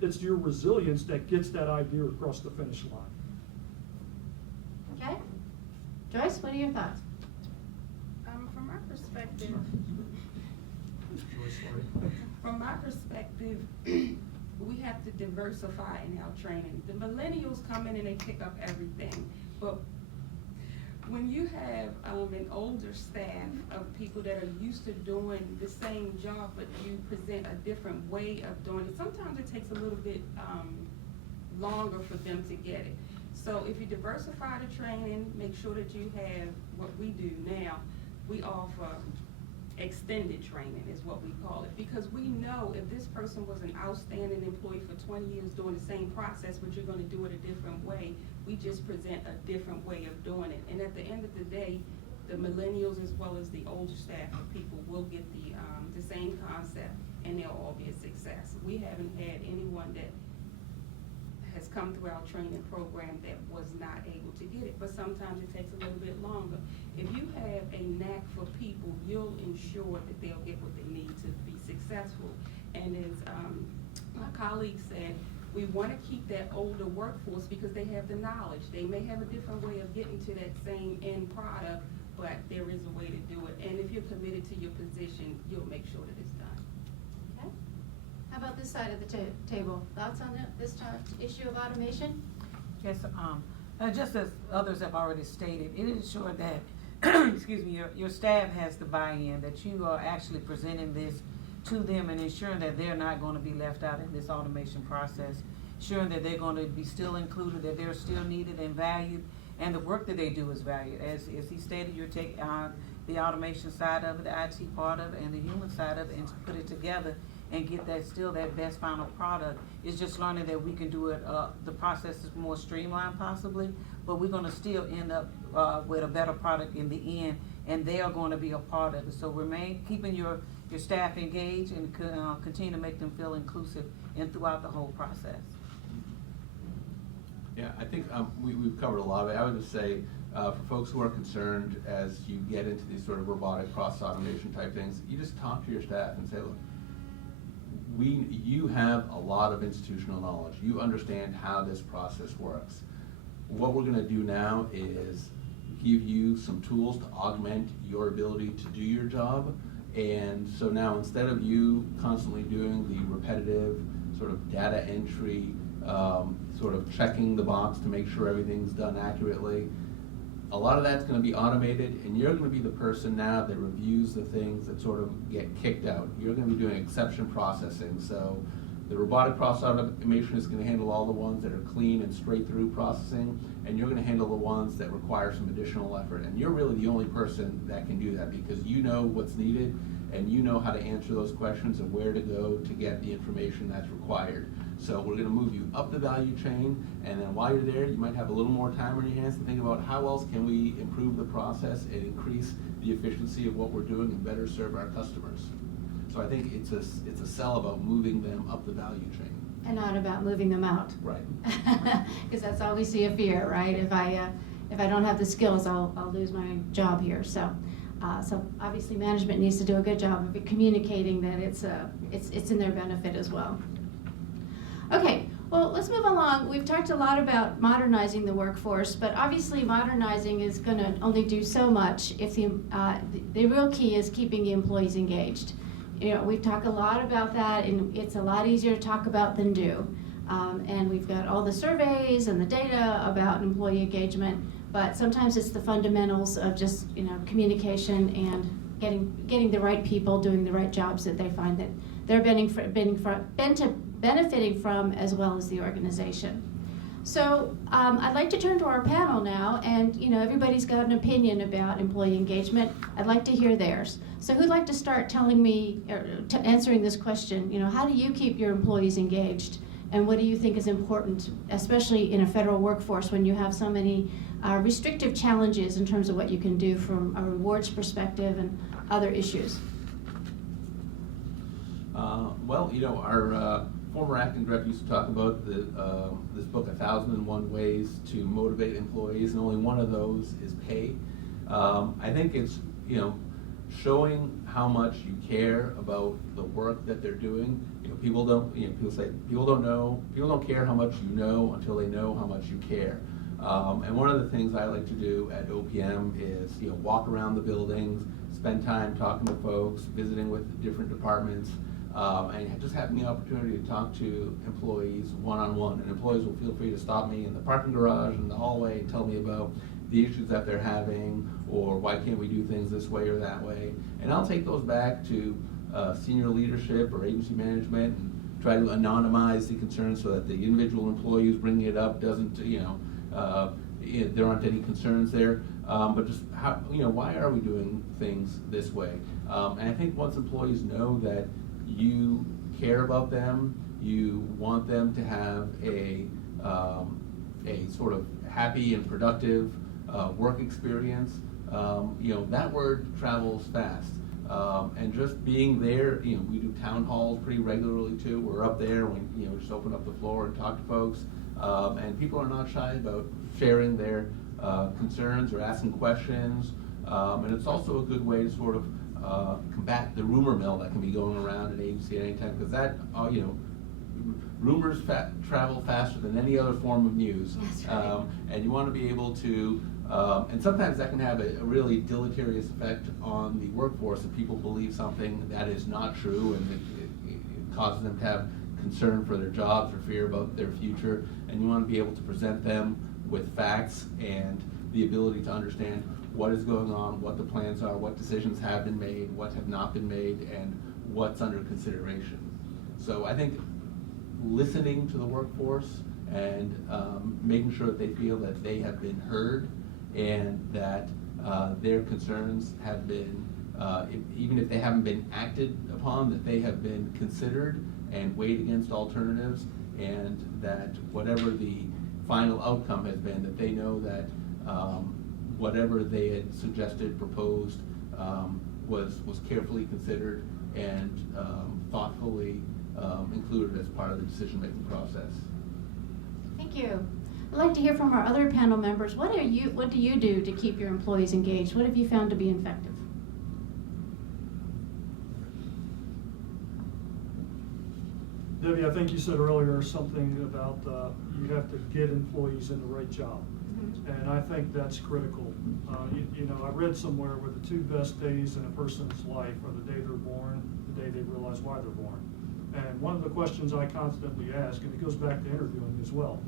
it's your resilience that gets that idea across the finish line. Okay? Joyce, what are your thoughts? From my perspective, we have to diversify in our training. The millennials come in and they pick up everything, but when you have an older staff of people that are used to doing the same job, but you present a different way of doing it, sometimes it takes a little bit longer for them to get it. So if you diversify the training, make sure that you have what we do now. We offer extended training is what we call it, because we know if this person was an outstanding employee for 20 years doing the same process, but you're going to do it a different way, we just present a different way of doing it. And at the end of the day, the millennials as well as the older staff of people will get the same concept, and they'll all be a success. We haven't had anyone that has come through our training program that was not able to get it, but sometimes it takes a little bit longer. If you have a knack for people, you'll ensure that they'll get what they need to be successful. And as my colleague said, we want to keep that older workforce because they have the knowledge. They may have a different way of getting to that same end product, but there is a way to do it. And if you're committed to your position, you'll make sure that it's done. Okay. How about this side of the table? Thoughts on this issue of automation? Yes, just as others have already stated, it is sure that excuse me, your staff has the buy-in, that you are actually presenting this to them and ensuring that they're not going to be left out in this automation process, ensuring that they're going to be still included, that they're still needed and valued, and the work that they do is valued. As he stated, you take the automation side of it, the IT part of it, and the human side of it, and to put it together and get that best final product. Is just learning that we can do it, the process is more streamlined possibly, but we're going to still end up with a better product in the end, and they are going to be a part of it. So keeping your staff engaged and continue to make them feel inclusive and throughout the whole process. Yeah, I think we've covered a lot of it. I would just say, for folks who are concerned as you get into these sort of robotic process automation type things, you just talk to your staff and say, look, you have a lot of institutional knowledge. You understand how this process works. What we're going to do now is give you some tools to augment your ability to do your job. And so now, instead of you constantly doing the repetitive sort of data entry, sort of checking the box to make sure everything's done accurately, A lot of that's gonna be automated, and you're gonna be the person now that reviews the things that sort of get kicked out. You're gonna be doing exception processing, so the robotic process automation is gonna handle all the ones that are clean and straight through processing, and you're gonna handle the ones that require some additional effort. And you're really the only person that can do that, because you know what's needed, and you know how to answer those questions and where to go to get the information that's required. So we're gonna move you up the value chain, and then while you're there, you might have a little more time on your hands to think about how else can we improve the process and increase the efficiency of what we're doing and better serve our customers. So I think it's a sell about moving them up the value chain. And not about moving them out. Right. Because that's obviously a fear, right? If I don't have the skills, I'll lose my job here. So obviously management needs to do a good job of communicating that it's in their benefit as well. Okay, well, let's move along. We've talked a lot about modernizing the workforce, but obviously modernizing is going to only do so much if the real key is keeping the employees engaged. You know, we've talked a lot about that, and it's a lot easier to talk about than do. And we've got all the surveys and the data about employee engagement, but sometimes it's the fundamentals of just, you know, communication and getting the right people doing the right jobs that they find that they're benefiting from, as well as the organization. So I'd like to turn to our panel now, and you know, everybody's got an opinion about employee engagement. I'd like to hear theirs. So who'd like to start telling me, or answering this question? You know, how do you keep your employees engaged, and what do you think is important, especially in a federal workforce when you have so many restrictive challenges in terms of what you can do from a rewards perspective and other issues? Well, you know, our former acting director used to talk about this book, 1,001 Ways to Motivate Employees, and only one of those is pay. I think it's, you know, showing how much you care about the work that they're doing. You know, people don't care how much you know until they know how much you care. And one of the things I like to do at OPM is, you know, walk around the buildings, spend time talking to folks, visiting with different departments, and just having the opportunity to talk to employees one-on-one. And employees will feel free to stop me in the parking garage, in the hallway, and tell me about the issues that they're having, or why can't we do things this way or that way. And I'll take those back to senior leadership or agency management and try to anonymize the concerns so that the individual employee who's bringing it up doesn't, there aren't any concerns there. But just how, why are we doing things this way? And I think once employees know that you care about them, you want them to have a sort of happy and productive work experience, that word travels fast. And just being there, we do town halls pretty regularly too. We're up there, we just open up the floor and talk to folks. And people are not shy about sharing their concerns or asking questions. And it's also a good way to sort of combat the rumor mill that can be going around an agency at any time, because that, rumors travel faster than any other form of news. That's right. And you want to be able to, and sometimes that can have a really deleterious effect on the workforce if people believe something that is not true, and it causes them to have concern for their jobs or fear about their future. And you want to be able to present them with facts and the ability to understand what is going on, what the plans are, what decisions have been made, what have not been made, and what's under consideration. So I think listening to the workforce and making sure that they feel that they have been heard, and that their concerns have been, even if they haven't been acted upon, that they have been considered and weighed against alternatives, and that whatever the final outcome has been, that they know that whatever they had suggested, proposed, was carefully considered and thoughtfully included as part of the decision-making process. Thank you. I'd like to hear from our other panel members. What do you do to keep your employees engaged? What have you found to be effective? Debbie, I think you said earlier something about you have to get employees in the right job. And I think that's critical. I read somewhere where the two best days in a person's life are the day they're born, the day they realize why they're born. And one of the questions I constantly ask, and it goes back to interviewing as well,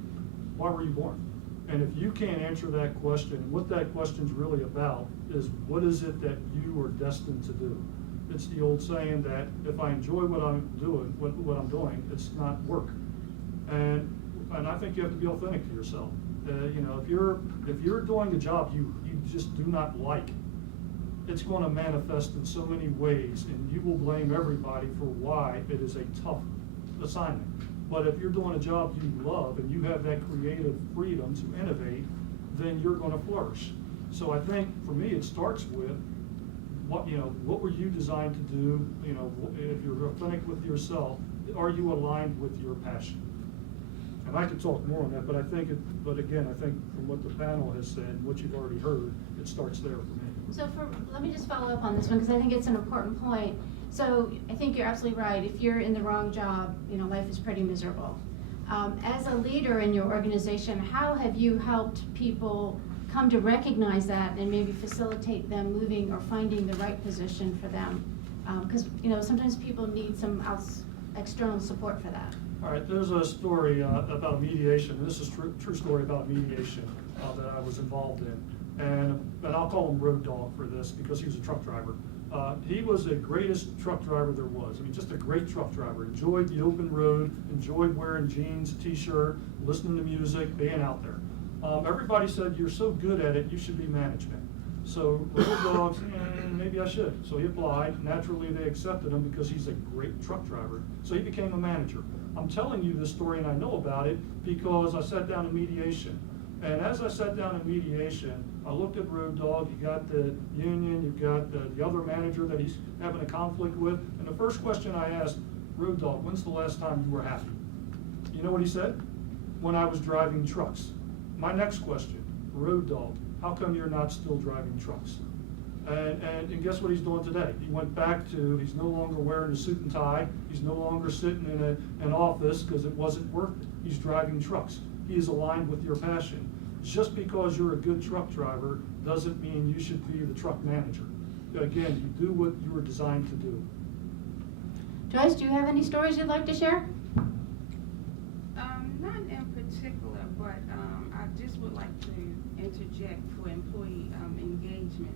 why were you born? And if you can't answer that question, what that question's really about is, what is it that you are destined to do? It's the old saying that if I enjoy what I'm doing, what I'm doing, it's not work. And I think you have to be authentic to yourself. You know, if you're doing a job you just do not like, it's going to manifest in so many ways, and you will blame everybody for why it is a tough assignment. But if you're doing a job you love and you have that creative freedom to innovate, then you're going to flourish. So I think for me it starts with what were you designed to do? You know, if you're authentic with yourself, are you aligned with your passion? And I could talk more on that, but again, I think from what the panel has said, what you've already heard, it starts there for me. So let me just follow up on this one, because I think it's an important point. So I think you're absolutely right. If you're in the wrong job, you know, life is pretty miserable. As a leader in your organization, how have you helped people come to recognize that and maybe facilitate them moving or finding the right position for them? Because, you know, sometimes people need some external support for that. All right, there's a story about mediation. This is true story about mediation that I was involved in. And I'll call him Road Dog for this because he was a truck driver. He was the greatest truck driver there was. I mean, just a great truck driver. Enjoyed the open road, enjoyed wearing jeans, a t-shirt, listening to music, being out there. Everybody said, you're so good at it, you should be management. So Road Dog said, maybe I should. So he applied. Naturally, they accepted him because he's a great truck driver. So he became a manager. I'm telling you this story, and I know about it because I sat down in mediation. And as I sat down in mediation, I looked at Road Dog. You got the union, you've got the other manager that he's having a conflict with. And the first question I asked, Road Dog, when's the last time you were happy? You know what he said? When I was driving trucks. My next question, Road Dog, how come you're not still driving trucks? And guess what he's doing today? He went back to, he's no longer wearing a suit and tie. He's no longer sitting in an office because it wasn't worth it. He's driving trucks. He is aligned with your passion. Just because you're a good truck driver doesn't mean you should be the truck manager. Again, you do what you were designed to do. Joyce, do you have any stories you'd like to share? Not in particular, but I just would like to interject for employee engagement.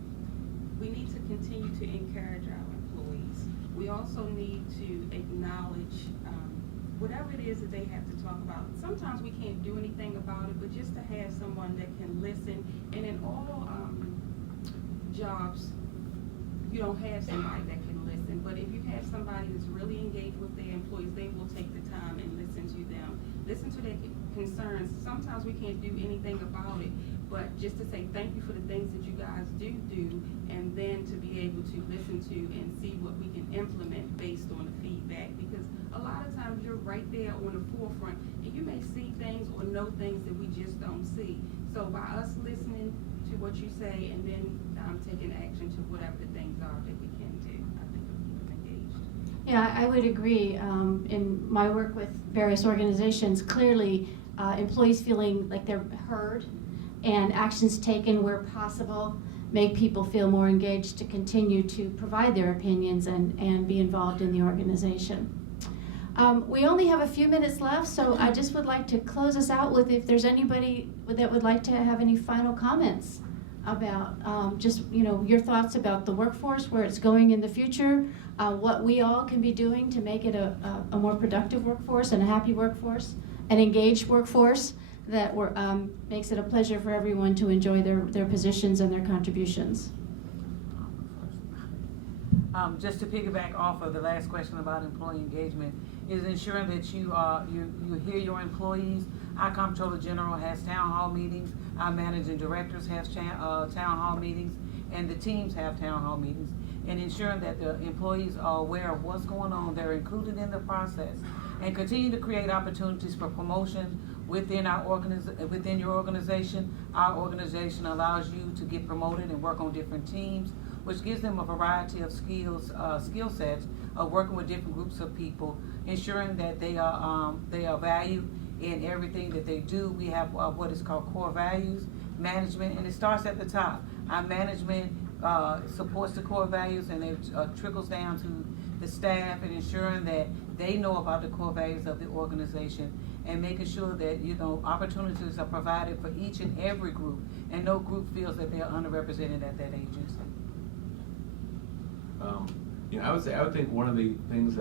We need to continue to encourage our employees. We also need to acknowledge whatever it is that they have to talk about. Sometimes we can't do anything about it, but just to have someone that can listen. And in all jobs, you don't have somebody that can listen. But if you have somebody that's really engaged with their employees, they will take the time and listen to them, listen to their concerns. Sometimes we can't do anything about it, but just to say thank you for the things that you guys do, and then to be able to listen to and see what we can implement based on the feedback. Because a lot of times you're right there on the forefront, and you may see things or know things that we just don't see. So by us listening to what you say and then taking action to whatever the things are that we can do, I think it'll keep them engaged. Yeah, I would agree. In my work with various organizations, clearly employees feeling like they're heard and actions taken where possible make people feel more engaged to continue to provide their opinions and be involved in the organization. We only have a few minutes left, so I just would like to close us out with if there's anybody that would like to have any final comments about just, you know, your thoughts about the workforce, where it's going in the future, what we all can be doing to make it a more productive workforce and a happy workforce, an engaged workforce that makes it a pleasure for everyone to enjoy their positions and their contributions. Just to piggyback off of the last question about employee engagement, is ensuring that you hear your employees. Our Comptroller General has town hall meetings. Our managing directors have town hall meetings, and the teams have town hall meetings. And ensuring that the employees are aware of what's going on, they're included in the process, and continue to create opportunities for promotion within within your organization. Our organization allows you to get promoted and work on different teams, which gives them a variety of skill sets of working with different groups of people, ensuring that they are valued in everything that they do. We have what is called core values management, and it starts at the top. Our management supports the core values, and it trickles down to the staff and ensuring that they know about the core values of the organization and making sure that, opportunities are provided for each and every group and no group feels that they're underrepresented at that agency. I would think one of the things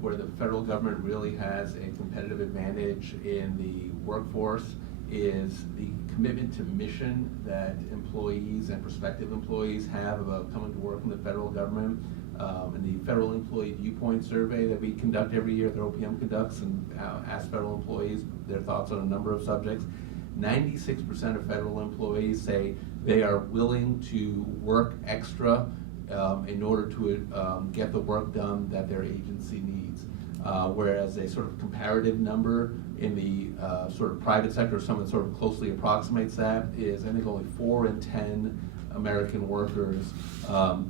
where the federal government really has a competitive advantage in the workforce is the commitment to mission that employees and prospective employees have about coming to work in the federal government. And the Federal Employee Viewpoint Survey that we conduct every year, that OPM conducts, and ask federal employees their thoughts on a number of subjects. 96% of federal employees say they are willing to work extra in order to get the work done that their agency needs. Whereas a sort of comparative number in the sort of private sector, someone sort of closely approximates that, is I think only 4 in 10 American workers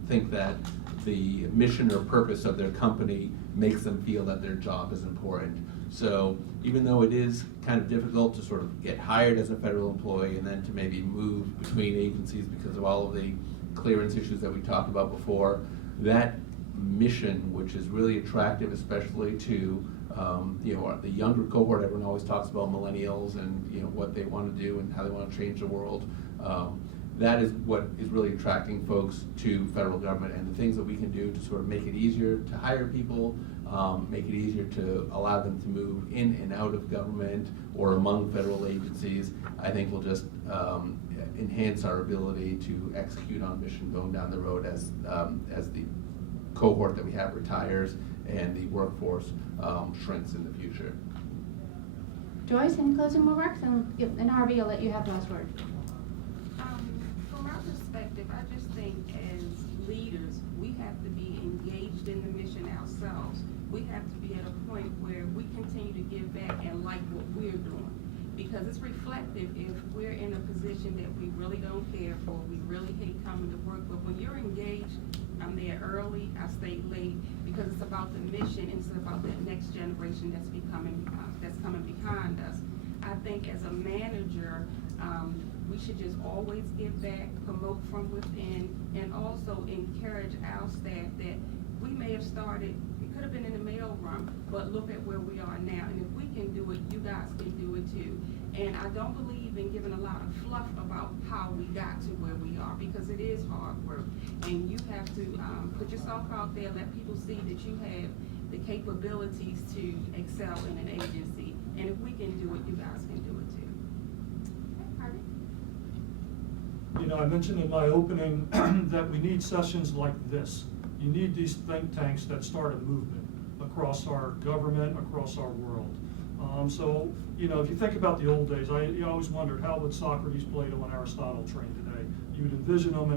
think that the mission or purpose of their company makes them feel that their job is important. So even though it is kind of difficult to sort of get hired as a federal employee and then to maybe move between agencies because of all of the clearance issues that we talked about before, that mission, which is really attractive, especially to the younger cohort. Everyone always talks about millennials and what they want to do and how they want to change the world. That is what is really attracting folks to federal government, and the things that we can do to sort of make it easier to hire people, make it easier to allow them to move in and out of government or among federal agencies, I think will just enhance our ability to execute on mission going down the road as the cohort that we have retires and the workforce shrinks in the future. Joyce, any closing remarks? And Harvey, I'll let you have the last word. From our perspective, I just think as leaders, we have to be engaged in the mission ourselves. We have to be at a point where we continue to give back and like what we're doing. Because it's reflective if we're in a position that we really don't care for, we really hate coming to work. But when you're engaged, I'm there early, I stay late, because it's about the mission instead of about that next generation that's coming behind us. I think as a manager, we should just always give back, promote from within, and also encourage our staff that we may have started, it could have been in the mailroom, but look at where we are now. And if we can do it, you guys can do it too. And I don't believe in giving a lot of fluff about how we got to where we are, because it is hard work. And you have to put yourself out there, let people see that you have the capabilities to excel in an agency. And if we can do it, you guys can do it too. Okay, I mentioned in my opening that we need sessions like this. You need these think tanks that start a movement across our government, across our world. So, if you think about the old days, I always wondered, how would Socrates, Plato, and Aristotle train today? You would envision them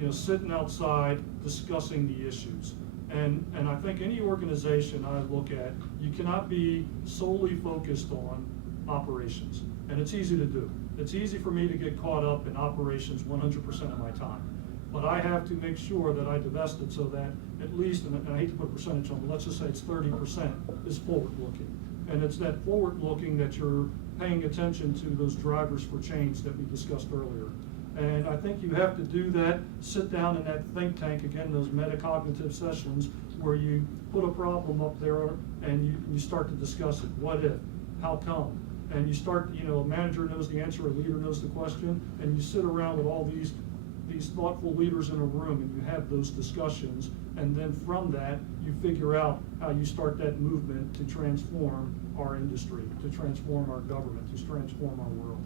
in sitting outside discussing the issues. And I think any organization I look at, you cannot be solely focused on operations. And it's easy to do. It's easy for me to get caught up in operations 100% of my time. But I have to make sure that I divest it so that at least, and I hate to put a percentage on it, but let's just say it's 30% is forward-looking. And it's that forward-looking that you're paying attention to those drivers for change that we discussed earlier. And I think you have to do that, sit down in that think tank, again, those metacognitive sessions where you put a problem up there and you start to discuss it. What if? How come? And you start, a manager knows the answer, a leader knows the question, and you sit around with all these thoughtful leaders in a room and you have those discussions, and then from that you figure out how you start that movement to transform our industry, to transform our government, to transform our world.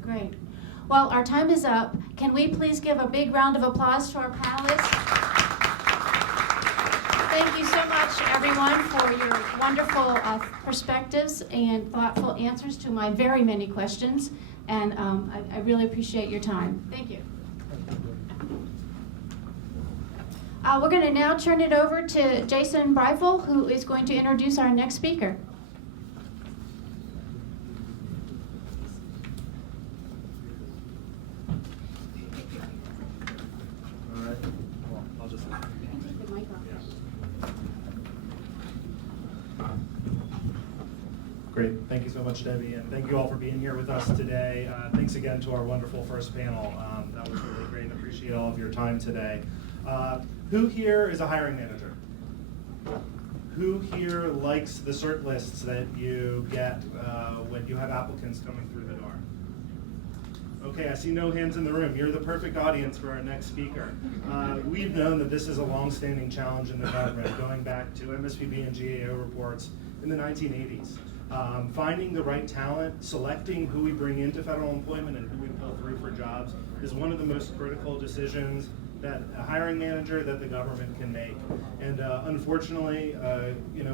Great. Well, our time is up. Can we please give a big round of applause to our panelists? Thank you so much, everyone, for your wonderful perspectives and thoughtful answers to my very many questions. And I really appreciate your time. Thank you. We're going to now turn it over to Jason Breifel, who is going to introduce our next speaker. All right. Well, I'll just. Great. Thank you so much, Debbie, and thank you all for being here with us today. Thanks again to our wonderful first panel. That was really great, and appreciate all of your time today. Who here is a hiring manager? Who here likes the cert lists that you get when you have applicants coming through the door? Okay, I see no hands in the room. You're the perfect audience for our next speaker. We've known that this is a long-standing challenge in the government, going back to MSPB and GAO reports in the 1980s. Finding the right talent, selecting who we bring into federal employment and who we pull through for jobs is one of the most critical decisions that a hiring manager, that the government can make. And unfortunately,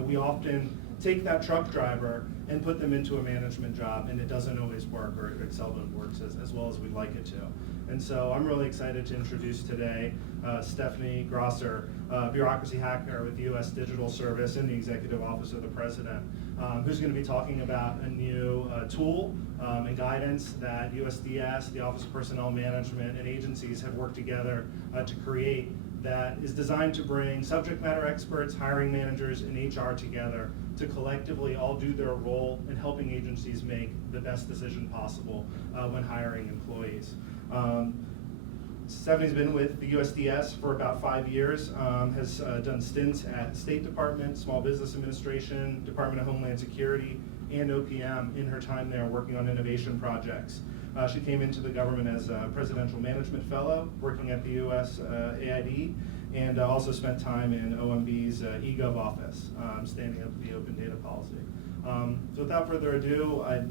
we often take that truck driver and put them into a management job, and it doesn't always work, or it seldom works as well as we'd like it to. And so I'm really excited to introduce today Stephanie Grosser, bureaucracy hacker with the U.S. Digital Service in the Executive Office of the President, who's going to be talking about a new tool and guidance that USDS, the Office of Personnel Management, and agencies have worked together to create that is designed to bring subject matter experts, hiring managers, and HR together to collectively all do their role in helping agencies make the best decision possible when hiring employees. Stephanie's been with the USDS for about 5 years, has done stints at State Department, Small Business Administration, Department of Homeland Security, and OPM in her time there working on innovation projects. She came into the government as a Presidential Management Fellow, working at the US AID, and also spent time in OMB's eGov office, standing up the open data policy. So without further ado, I'd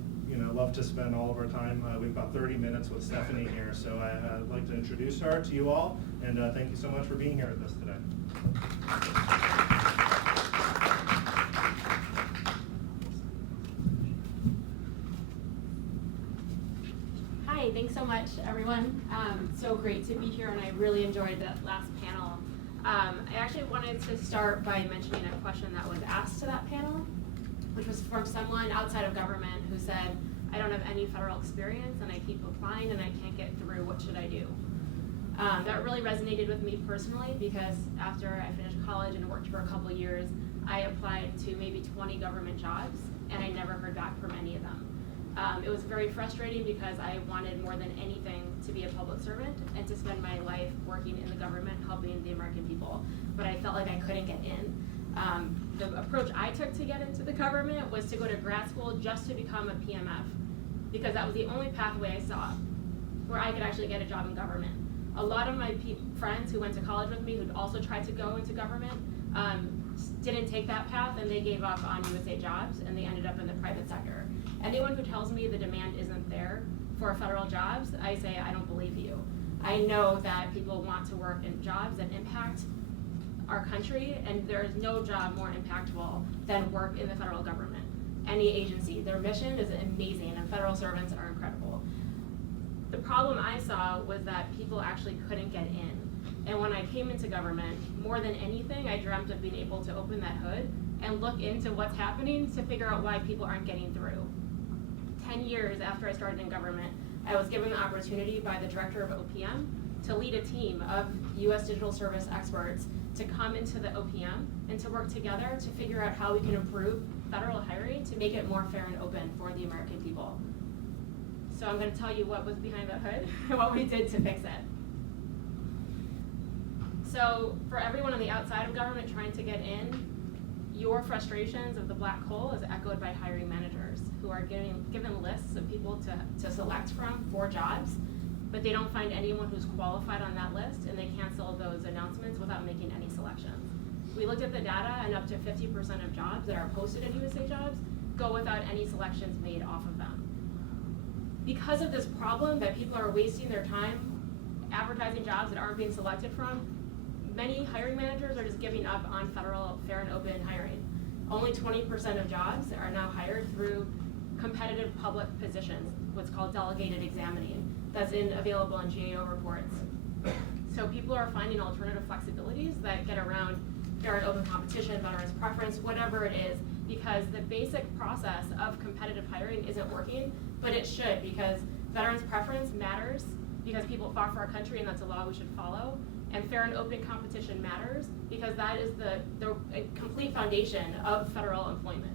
love to spend all of our time. We have about 30 minutes with Stephanie here, so I'd like to introduce her to you all, and thank you so much for being here with us today. Hi, thanks so much, everyone. So great to be here, and I really enjoyed that last panel. I actually wanted to start by mentioning a question that was asked to that panel, which was from someone outside of government who said, I don't have any federal experience, and I keep applying, and I can't get through. What should I do? That really resonated with me personally, because after I finished college and worked for a couple years, I applied to maybe 20 government jobs, and I never heard back from any of them. It was very frustrating because I wanted more than anything to be a public servant and to spend my life working in the government, helping the American people, but I felt like I couldn't get in. The approach I took to get into the government was to go to grad school just to become a PMF, because that was the only pathway I saw where I could actually get a job in government. A lot of my friends who went to college with me, who'd also tried to go into government, didn't take that path, and they gave up on USA jobs, and they ended up in the private sector. Anyone who tells me the demand isn't there for federal jobs, I say, I don't believe you. I know that people want to work in jobs that impact our country, and there is no job more impactful than work in the federal government. Any agency, their mission is amazing, and federal servants are incredible. The problem I saw was that people actually couldn't get in. And when I came into government, more than anything, I dreamt of being able to open that hood and look into what's happening to figure out why people aren't getting through. 10 years after I started in government, I was given the opportunity by the director of OPM to lead a team of US Digital Service experts to come into the OPM and to work together to figure out how we can improve federal hiring to make it more fair and open for the American people. So I'm going to tell you what was behind the hood and what we did to fix it. So for everyone on the outside of government trying to get in, your frustrations of the black hole is echoed by hiring managers who are given lists of people to select from for jobs, but they don't find anyone who's qualified on that list, and they cancel those announcements without making any selections. We looked at the data, and up to 50% of jobs that are posted at USA Jobs go without any selections made off of them. Because of this problem that people are wasting their time advertising jobs that aren't being selected from, many hiring managers are just giving up on federal fair and open hiring. Only 20% of jobs are now hired through competitive public positions, what's called delegated examining, that's available in GAO reports. So people are finding alternative flexibilities that get around fair and open competition, veterans preference, whatever it is, because the basic process of competitive hiring isn't working, but it should, because veterans preference matters because people fought for our country, and that's a law we should follow. And fair and open competition matters because that is the complete foundation of federal employment.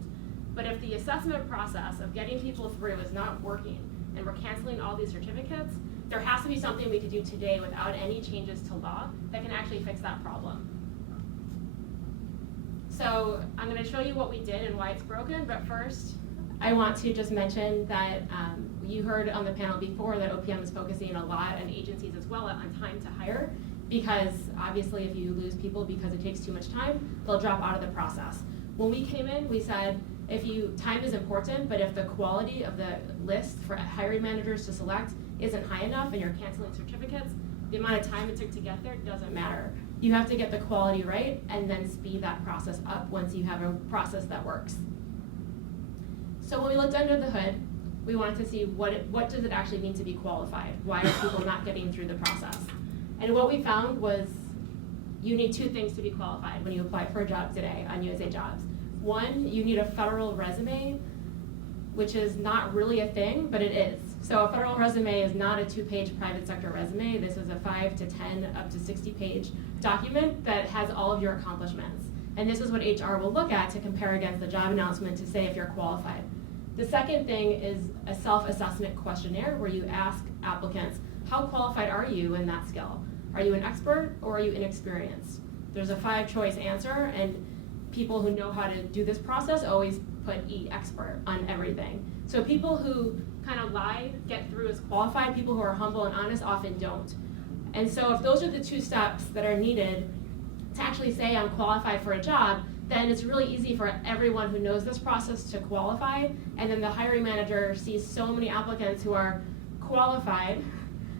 But if the assessment process of getting people through is not working, and we're canceling all these certificates, there has to be something we could do today without any changes to law that can actually fix that problem. So I'm going to show you what we did and why it's broken, but first I want to just mention that you heard on the panel before that OPM is focusing a lot on agencies as well on time to hire, because obviously if you lose people because it takes too much time, they'll drop out of the process. When we came in, we said time is important, but if the quality of the list for hiring managers to select isn't high enough and you're canceling certificates, the amount of time it took to get there doesn't matter. You have to get the quality right and then speed that process up once you have a process that works. So when we looked under the hood, we wanted to see what does it actually mean to be qualified? Why are people not getting through the process? And what we found was you need two things to be qualified when you apply for a job today on USA Jobs. One, you need a federal resume, which is not really a thing, but it is. So a federal resume is not a 2-page private sector resume. This is a 5 to 10 up to 60-page document that has all of your accomplishments. And this is what HR will look at to compare against the job announcement to say if you're qualified. The second thing is a self-assessment questionnaire where you ask applicants, how qualified are you in that skill? Are you an expert or are you inexperienced? There's a 5-choice answer, and people who know how to do this process always put E, expert, on everything. So people who kind of lie, get through as qualified, people who are humble and honest often don't. And so if those are the 2 steps that are needed to actually say I'm qualified for a job, then it's really easy for everyone who knows this process to qualify, and then the hiring manager sees so many applicants who are qualified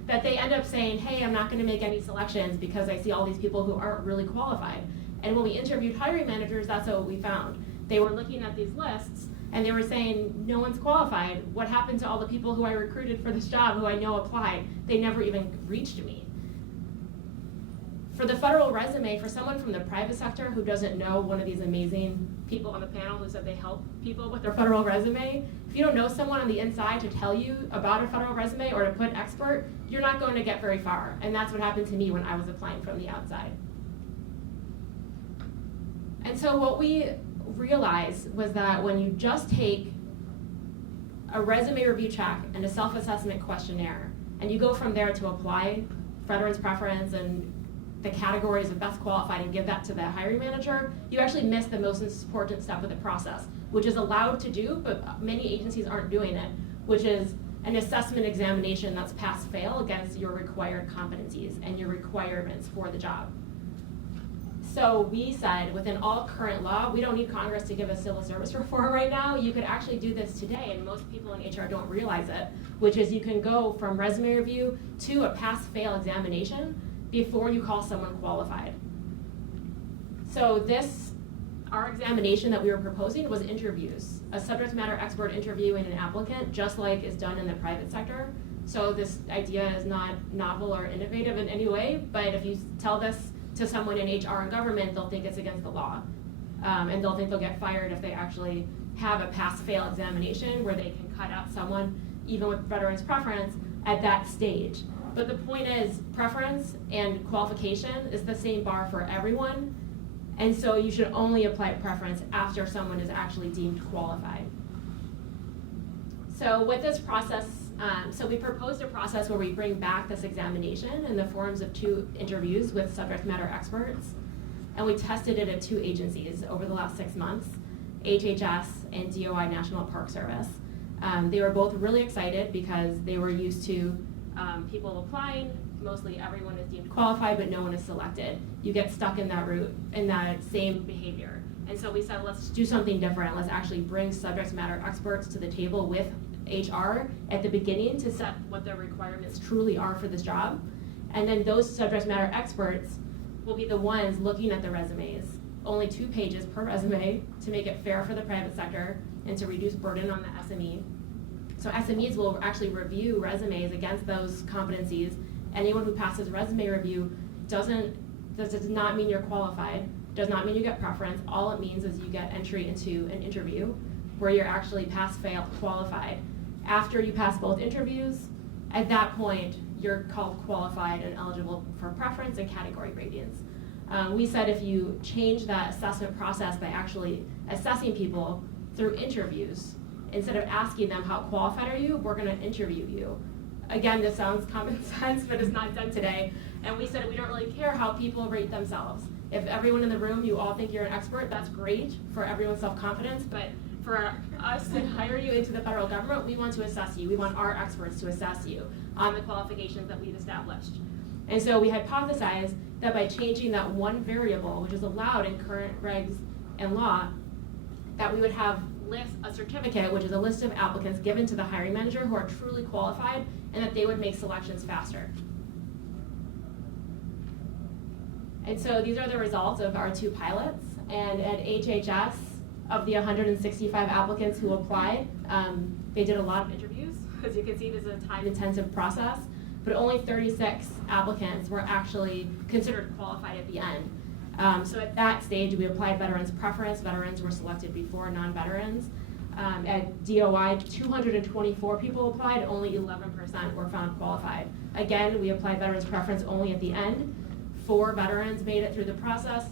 that they end up saying, hey, I'm not going to make any selections because I see all these people who aren't really qualified. And when we interviewed hiring managers, that's what we found. They were looking at these lists and they were saying, no one's qualified. What happened to all the people who I recruited for this job who I know applied? They never even reached me. For the federal resume, for someone from the private sector who doesn't know one of these amazing people on the panel who said they help people with their federal resume, if you don't know someone on the inside to tell you about a federal resume or to put expert, you're not going to get very far. And that's what happened to me when I was applying from the outside. And so what we realized was that when you just take a resume review check and a self-assessment questionnaire, and you go from there to apply veterans preference and the categories of best qualified and give that to the hiring manager, you actually miss the most important step of the process, which is allowed to do, but many agencies aren't doing it, which is an assessment examination that's pass-fail against your required competencies and your requirements for the job. So we said, within all current law, we don't need Congress to give us civil service reform right now. You could actually do this today, and most people in HR don't realize it, which is you can go from resume review to a pass-fail examination before you call someone qualified. So our examination that we were proposing was interviews, a subject matter expert interviewing an applicant, just like is done in the private sector. So this idea is not novel or innovative in any way, but if you tell this to someone in HR and government, they'll think it's against the law. And they'll think they'll get fired if they actually have a pass-fail examination where they can cut out someone, even with veterans preference, at that stage. But the point is, preference and qualification is the same bar for everyone, and so you should only apply preference after someone is actually deemed qualified. So with this process, so we proposed a process where we bring back this examination in the forms of 2 interviews with subject matter experts, and we tested it at 2 agencies over the last 6 months, HHS and DOI National Park Service. They were both really excited because they were used to people applying, mostly everyone is deemed qualified, but no one is selected. You get stuck in that route, in that same behavior. And so we said, let's do something different. Let's actually bring subject matter experts to the table with HR at the beginning to set what their requirements truly are for this job. And then those subject matter experts will be the ones looking at the resumes, only 2 pages per resume to make it fair for the private sector and to reduce burden on the SME. So SMEs will actually review resumes against those competencies. Anyone who passes resume review does not mean you're qualified, does not mean you get preference. All it means is you get entry into an interview where you're actually pass-fail qualified. After you pass both interviews, at that point, you're called qualified and eligible for preference and category gradients. We said if you change that assessment process by actually assessing people through interviews, instead of asking them how qualified are you, we're going to interview you. Again, this sounds common sense, but it's not done today. And we said we don't really care how people rate themselves. If everyone in the room, you all think you're an expert, that's great for everyone's self-confidence, but for us to hire you into the federal government, we want to assess you. We want our experts to assess you on the qualifications that we've established. And so we hypothesized that by changing that one variable, which is allowed in current regs and law, that we would have a certificate, which is a list of applicants given to the hiring manager who are truly qualified, and that they would make selections faster. And so these are the results of our 2 pilots. And at HHS, of the 165 applicants who applied, they did a lot of interviews. As you can see, this is a time-intensive process, but only 36 applicants were actually considered qualified at the end. So at that stage, we applied veterans preference. Veterans were selected before non-veterans. At DOI, 224 people applied, only 11% were found qualified. Again, we applied veterans preference only at the end. 4 veterans made it through the process.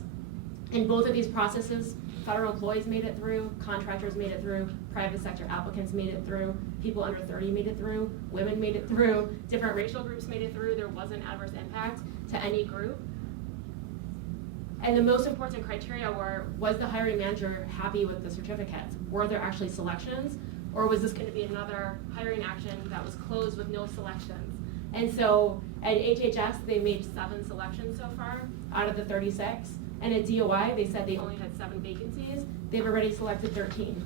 In both of these processes, federal employees made it through, contractors made it through, private sector applicants made it through, people under 30 made it through, women made it through, different racial groups made it through. There wasn't adverse impact to any group. And the most important criteria were, was the hiring manager happy with the certificates? Were there actually selections? Or was this going to be another hiring action that was closed with no selections? And so at HHS, they made 7 selections so far out of the 36. And at DOI, they said they only had 7 vacancies. They've already selected 13.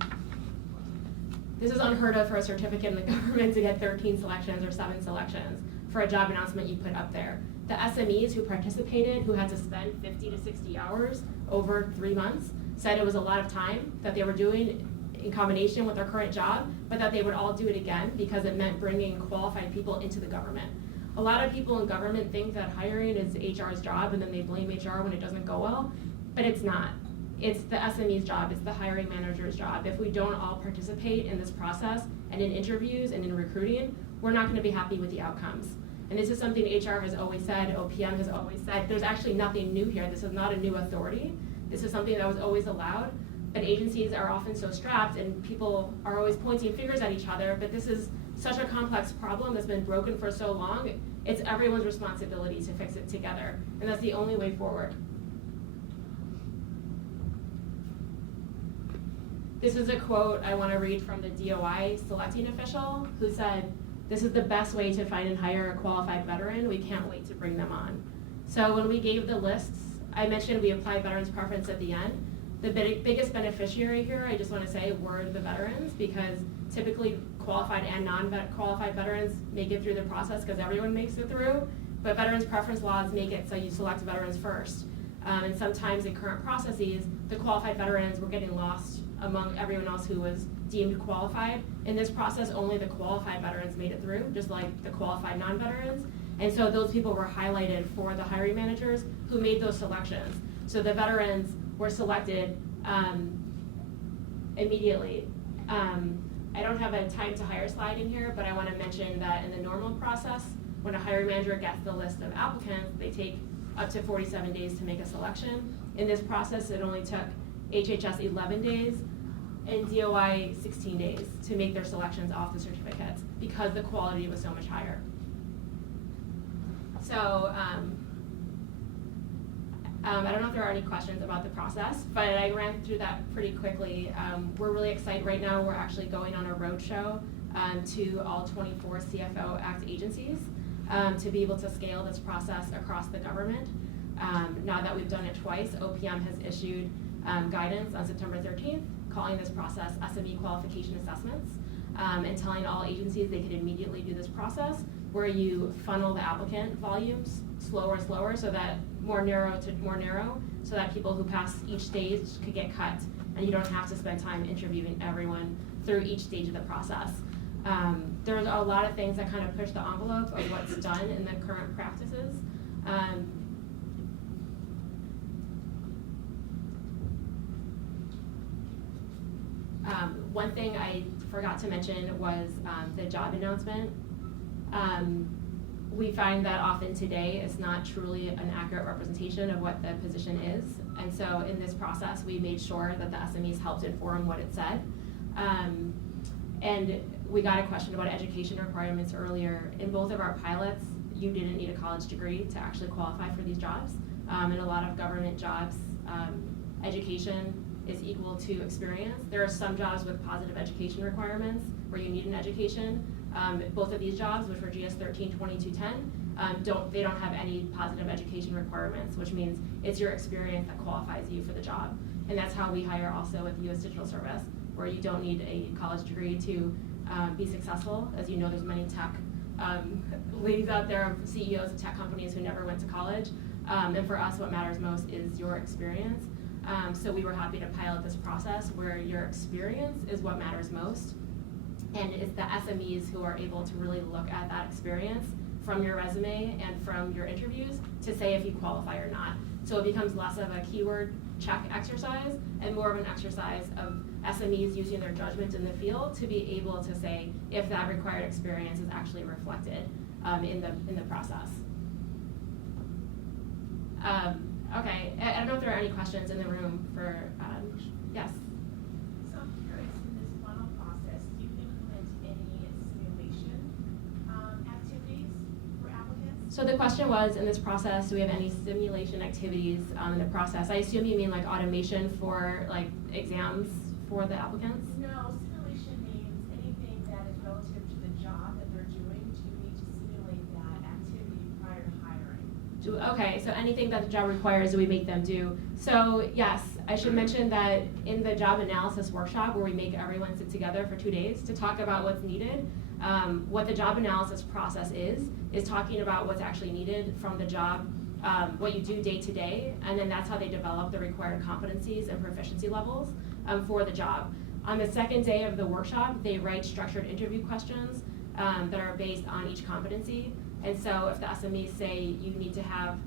This is unheard of for a certificate in the government to get 13 selections or 7 selections for a job announcement you put up there. The SMEs who participated, who had to spend 50 to 60 hours over 3 months, said it was a lot of time that they were doing in combination with their current job, but that they would all do it again because it meant bringing qualified people into the government. A lot of people in government think that hiring is HR's job and then they blame HR when it doesn't go well, but it's not. It's the SME's job, it's the hiring manager's job. If we don't all participate in this process and in interviews and in recruiting, we're not gonna be happy with the outcomes. And this is something HR has always said, OPM has always said. There's actually nothing new here. This is not a new authority. This is something that was always allowed, but agencies are often so strapped and people are always pointing fingers at each other, but this is such a complex problem that's been broken for so long. It's everyone's responsibility to fix it together, and that's the only way forward. This is a quote I want to read from the DOI selecting official who said, "This is the best way to find and hire a qualified veteran. We can't wait to bring them on." So when we gave the lists, I mentioned we applied veterans preference at the end. The biggest beneficiary here, I just want to say, were the veterans, because typically qualified and non-qualified veterans make it through the process because everyone makes it through, but veterans preference laws make it so you select veterans first. And sometimes in current processes, the qualified veterans were getting lost among everyone else who was deemed qualified. In this process, only the qualified veterans made it through, just like the qualified non-veterans. And so those people were highlighted for the hiring managers who made those selections. So the veterans were selected immediately. I don't have a time to hire slide in here, but I want to mention that in the normal process, when a hiring manager gets the list of applicants, they take up to 47 days to make a selection. In this process, it only took HHS 11 days and DOI 16 days to make their selections off the certificates because the quality was so much higher. So I don't know if there are any questions about the process, but I ran through that pretty quickly. We're really excited right now. We're actually going on a roadshow to all 24 CFO Act agencies to be able to scale this process across the government. Now that we've done it twice, OPM has issued guidance on September 13th, calling this process SME qualification assessments, and telling all agencies they could immediately do this process where you funnel the applicant volumes slower and slower so that more narrow to more narrow, so that people who pass each stage could get cut and you don't have to spend time interviewing everyone through each stage of the process. There's a lot of things that kind of push the envelope of what's done in the current practices. One thing I forgot to mention was the job announcement. We find that often today it's not truly an accurate representation of what the position is. And so in this process, we made sure that the SMEs helped inform what it said. And we got a question about education requirements earlier. In both of our pilots, you didn't need a college degree to actually qualify for these jobs. In a lot of government jobs, education is equal to experience. There are some jobs with positive education requirements where you need an education. Both of these jobs, which were GS 13, 2210, they don't have any positive education requirements, which means it's your experience that qualifies you for the job. And that's how we hire also with the U.S. Digital Service, where you don't need a college degree to be successful. As you know, there's many tech ladies out there, CEOs of tech companies who never went to college. And for us, what matters most is your experience. So we were happy to pilot this process where your experience is what matters most. And it's the SMEs who are able to really look at that experience from your resume and from your interviews to say if you qualify or not. So it becomes less of a keyword check exercise and more of an exercise of SMEs using their judgment in the field to be able to say if that required experience is actually reflected in the process. Okay, I don't know if there are any questions in the room for, yes? So I'm curious, in this funnel process, do you implement any simulation activities for applicants? So the question was, in this process, do we have any simulation activities in the process? I assume you mean like automation for like exams for the applicants? No, simulation means anything that is relative to the job that they're doing. Do you need to simulate that activity prior to hiring? Okay, so anything that the job requires, do we make them do? So yes, I should mention that in the job analysis workshop where we make everyone sit together for 2 days to talk about what's needed, what the job analysis process is talking about what's actually needed from the job, what you do day to day, and then that's how they develop the required competencies and proficiency levels for the job. On the second day of the workshop, they write structured interview questions that are based on each competency. And so if the SMEs say you need to have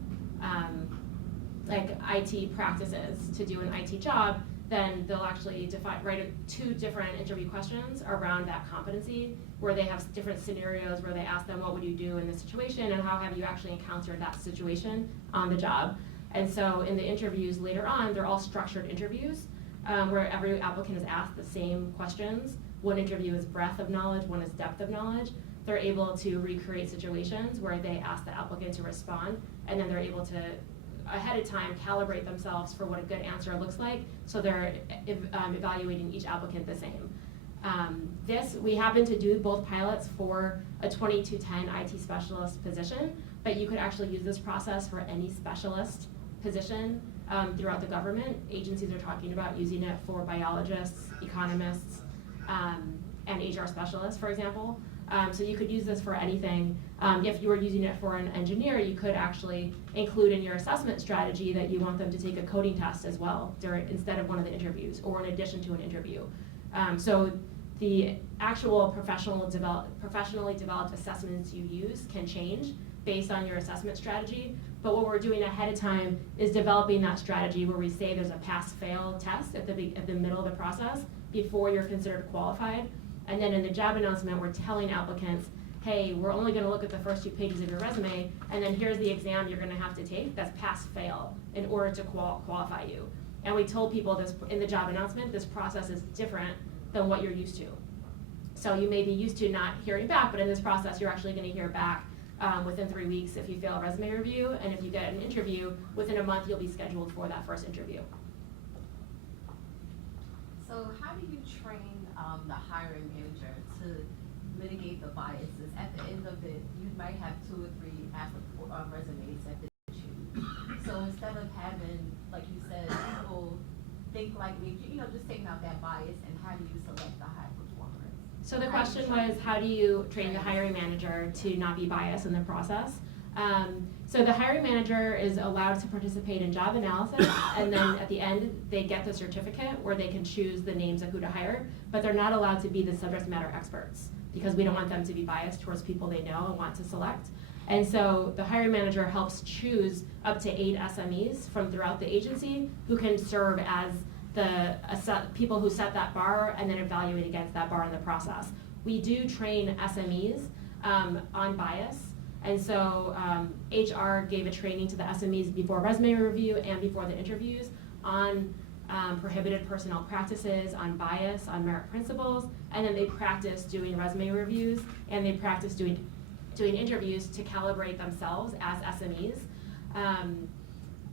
like IT practices to do an IT job, then they'll actually write 2 different interview questions around that competency where they have different scenarios where they ask them what would you do in this situation and how have you actually encountered that situation on the job. And so in the interviews later on, they're all structured interviews where every applicant is asked the same questions. One interview is breadth of knowledge, one is depth of knowledge. They're able to recreate situations where they ask the applicant to respond, and then they're able to, ahead of time, calibrate themselves for what a good answer looks like, so they're evaluating each applicant the same. We happen to do both pilots for a 2210 IT specialist position, but you could actually use this process for any specialist position throughout the government. Agencies are talking about using it for biologists, economists, and HR specialists, for example. So you could use this for anything. If you were using it for an engineer, you could actually include in your assessment strategy that you want them to take a coding test as well instead of one of the interviews or in addition to an interview. So the actual professionally developed assessments you use can change based on your assessment strategy. But what we're doing ahead of time is developing that strategy where we say there's a pass-fail test at the middle of the process before you're considered qualified. And then in the job announcement, we're telling applicants, hey, we're only going to look at the first 2 pages of your resume, and then here's the exam you're going to have to take that's pass-fail in order to qualify you. And we told people this in the job announcement, this process is different than what you're used to. So you may be used to not hearing back, but in this process, you're actually going to hear back within 3 weeks if you fail a resume review, and if you get an interview, within a month, you'll be scheduled for that first interview. So how do you train the hiring manager to mitigate the biases? At the end of it, you might have 2 or 3 resumes that they choose. So instead of having, like you said, people think like me, just taking out that bias, and how do you select the high performers? So the question was, how do you train the hiring manager to not be biased in the process? So the hiring manager is allowed to participate in job analysis, and then at the end, they get the certificate where they can choose the names of who to hire, but they're not allowed to be the subject matter experts because we don't want them to be biased towards people they know and want to select. And so the hiring manager helps choose up to 8 SMEs from throughout the agency who can serve as the people who set that bar and then evaluate against that bar in the process. We do train SMEs on bias. And so HR gave a training to the SMEs before resume review and before the interviews on prohibited personnel practices, on bias, on merit principles, and then they practiced doing resume reviews and they practiced doing interviews to calibrate themselves as SMEs.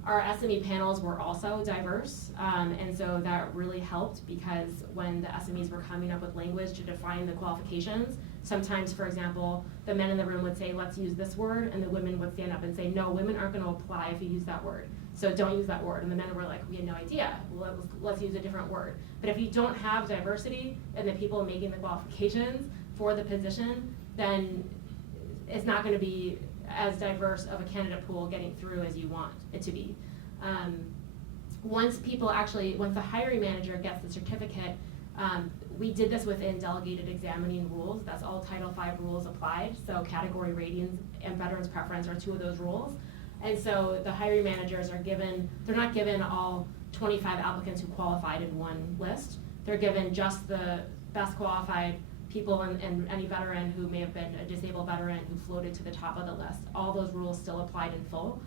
Our SME panels were also diverse, and so that really helped because when the SMEs were coming up with language to define the qualifications, sometimes, for example, the men in the room would say, let's use this word, and the women would stand up and say, no, women aren't going to apply if you use that word, so don't use that word. And the men were like, we had no idea, let's use a different word. But if you don't have diversity in the people making the qualifications for the position, then it's not going to be as diverse of a candidate pool getting through as you want it to be. Once the hiring manager gets the certificate, we did this within delegated examining rules. That's all Title V rules applied. So category ratings and veterans preference are two of those rules. And so the hiring managers they're not given all 25 applicants who qualified in one list. They're given just the best qualified people and any veteran who may have been a disabled veteran who floated to the top of the list. All those rules still applied in full.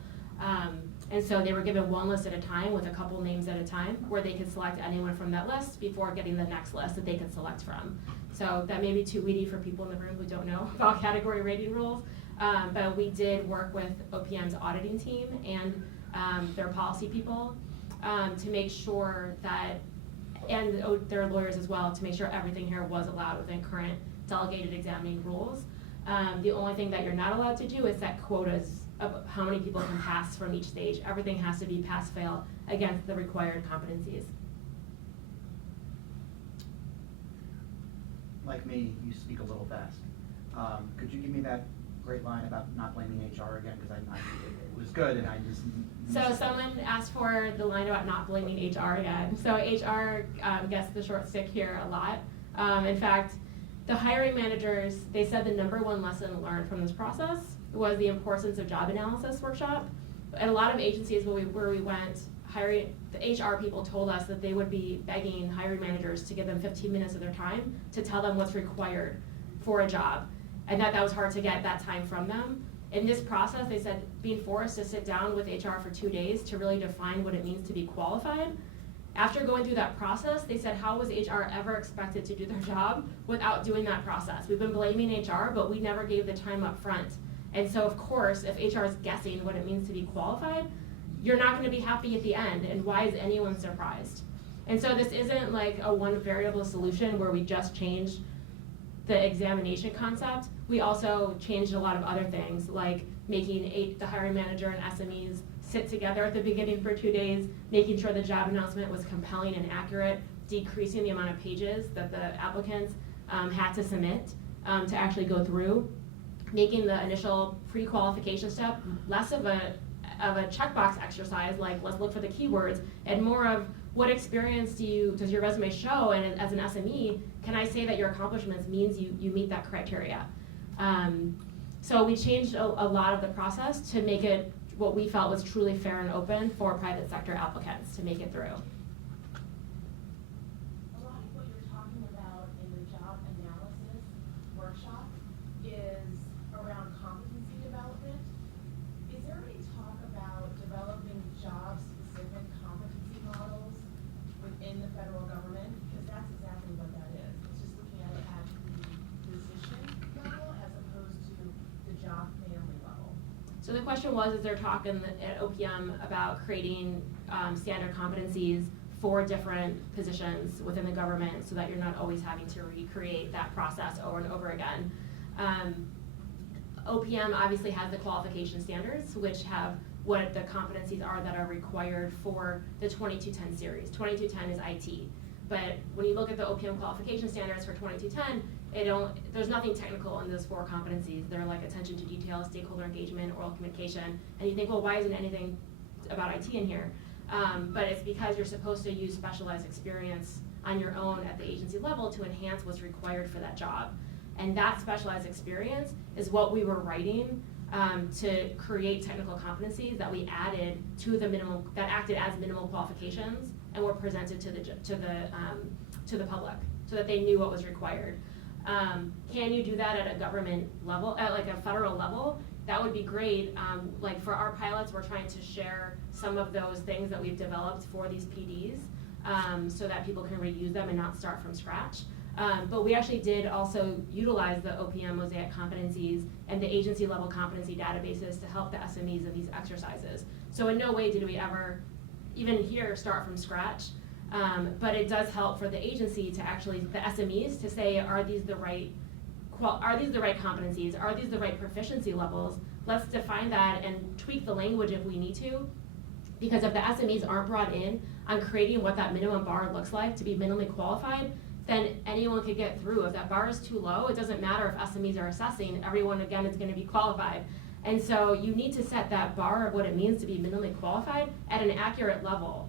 And so they were given one list at a time with a couple names at a time where they could select anyone from that list before getting the next list that they could select from. So that may be too weedy for people in the room who don't know about category rating rules, but we did work with OPM's auditing team and their policy people to make sure that, and their lawyers as well, to make sure everything here was allowed within current delegated examining rules. The only thing that you're not allowed to do is set quotas of how many people can pass from each stage. Everything has to be pass-fail against the required competencies. Like me, you speak a little fast. Could you give me that great line about not blaming HR again? Because it was good and I just... So someone asked for the line about not blaming HR again. So HR gets the short stick here a lot. In fact, the hiring managers, they said the #1 lesson learned from this process was the importance of job analysis workshop. At a lot of agencies where we went, the HR people told us that they would be begging hiring managers to give them 15 minutes of their time to tell them what's required for a job, and that was hard to get that time from them. In this process, they said being forced to sit down with HR for 2 days to really define what it means to be qualified. After going through that process, they said, how was HR ever expected to do their job without doing that process? We've been blaming HR, but we never gave the time up front. And so, of course, if HR is guessing what it means to be qualified, you're not going to be happy at the end, and why is anyone surprised? And so this isn't like a one variable solution where we just changed the examination concept. We also changed a lot of other things, like making the hiring manager and SMEs sit together at the beginning for 2 days, making sure the job announcement was compelling and accurate, decreasing the amount of pages that the applicants had to submit to actually go through, making the initial pre-qualification step less of a checkbox exercise, like let's look for the keywords, and more of what experience does your resume show, and as an SME, can I say that your accomplishments means you meet that criteria? So we changed a lot of the process to make it what we felt was truly fair and open for private sector applicants to make it through. A lot of what you're talking about in the job analysis workshop is around competency development. Is there any talk about developing job-specific competency models within the federal government? Because that's exactly what that is. It's just looking at it at the position level as opposed to the job family level. So the question was, is there talk at OPM about creating standard competencies for different positions within the government so that you're not always having to recreate that process over and over again? OPM obviously has the qualification standards, which have what the competencies are that are required for the 2210 series. 2210 is IT. But when you look at the OPM qualification standards for 2210, there's nothing technical in those 4 competencies. They're like attention to detail, stakeholder engagement, oral communication, and you think, well, why isn't anything about IT in here? But it's because you're supposed to use specialized experience on your own at the agency level to enhance what's required for that job. And that specialized experience is what we were writing to create technical competencies that we added to the minimal, that acted as minimal qualifications and were presented to the public so that they knew what was required. Can you do that at a government level, at like a federal level? That would be great. Like for our pilots, we're trying to share some of those things that we've developed for these PDs so that people can reuse them and not start from scratch. But we actually did also utilize the OPM Mosaic competencies and the agency level competency databases to help the SMEs in these exercises. So in no way did we ever, even here, start from scratch. But it does help for the agency to actually, the SMEs, to say, are these the right competencies? Are these the right proficiency levels? Let's define that and tweak the language if we need to. Because if the SMEs aren't brought in on creating what that minimum bar looks like to be minimally qualified, then anyone could get through. If that bar is too low, it doesn't matter if SMEs are assessing, everyone again is gonna be qualified. And so you need to set that bar of what it means to be minimally qualified at an accurate level,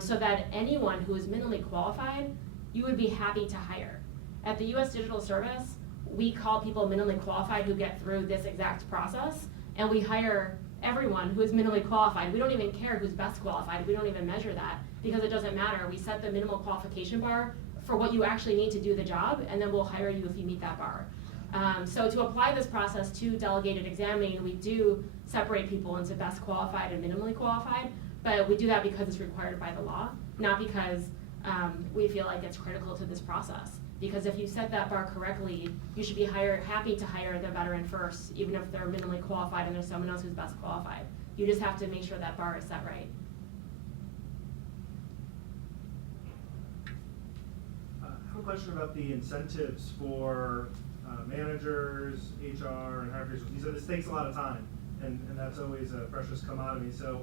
so that anyone who is minimally qualified, you would be happy to hire. At the US Digital Service, we call people minimally qualified who get through this exact process, and we hire everyone who is minimally qualified. We don't even care who's best qualified. We don't even measure that because it doesn't matter. We set the minimal qualification bar for what you actually need to do the job, and then we'll hire you if you meet that bar. So to apply this process to delegated examining, we do separate people into best qualified and minimally qualified, but we do that because it's required by the law, not because we feel like it's critical to this process. Because if you set that bar correctly, you should be happy to hire the veteran first, even if they're minimally qualified and there's someone else who's best qualified. You just have to make sure that bar is set right. I have a question about the incentives for managers, HR, and hire officials. You said this takes a lot of time, and that's always a precious commodity. So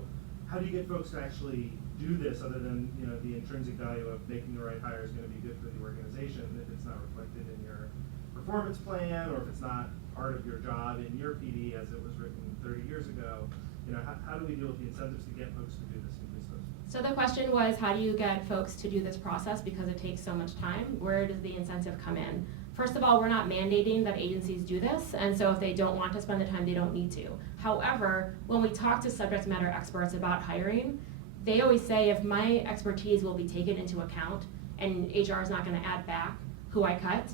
how do you get folks to actually do this other than, you know, the intrinsic value of making the right hire is going to be good for the organization if it's not reflected in your performance plan or if it's not part of your job in your PD as it was written 30 years ago? You know, how do we deal with the incentives to get folks to do this and do so? So the question was, how do you get folks to do this process because it takes so much time? Where does the incentive come in? First of all, we're not mandating that agencies do this, and so if they don't want to spend the time, they don't need to. However, when we talk to subject matter experts about hiring, they always say if my expertise will be taken into account and HR is not going to add back who I cut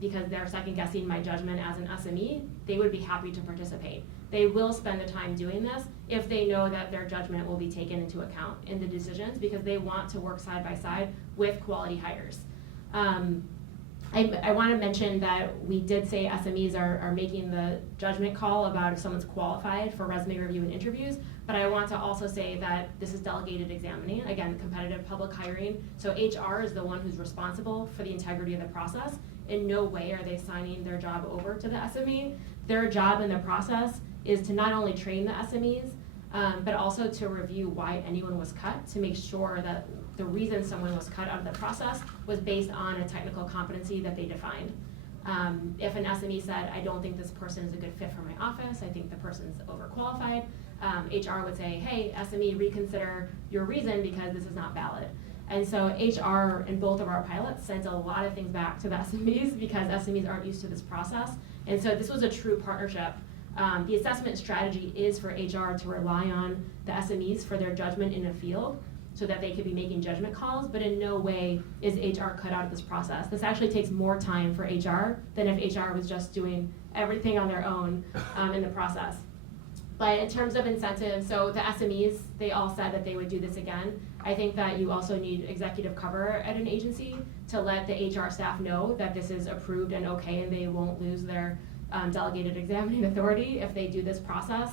because they're second guessing my judgment as an SME, they would be happy to participate. They will spend the time doing this if they know that their judgment will be taken into account in the decisions because they want to work side by side with quality hires. I want to mention that we did say SMEs are making the judgment call about if someone's qualified for resume review and interviews, but I want to also say that this is delegated examining, again, competitive public hiring, so HR is the one who's responsible for the integrity of the process. In no way are they signing their job over to the SME. Their job in the process is to not only train the SMEs, but also to review why anyone was cut, to make sure that the reason someone was cut out of the process was based on a technical competency that they defined. If an SME said, I don't think this person is a good fit for my office, I think the person's overqualified, HR would say, hey, SME, reconsider your reason because this is not valid. And so HR in both of our pilots sent a lot of things back to the SMEs because SMEs aren't used to this process. And so this was a true partnership. The assessment strategy is for HR to rely on the SMEs for their judgment in the field so that they could be making judgment calls, but in no way is HR cut out of this process. This actually takes more time for HR than if HR was just doing everything on their own in the process. But in terms of incentives, so the SMEs, they all said that they would do this again. I think that you also need executive cover at an agency to let the HR staff know that this is approved and okay and they won't lose their delegated examining authority if they do this process.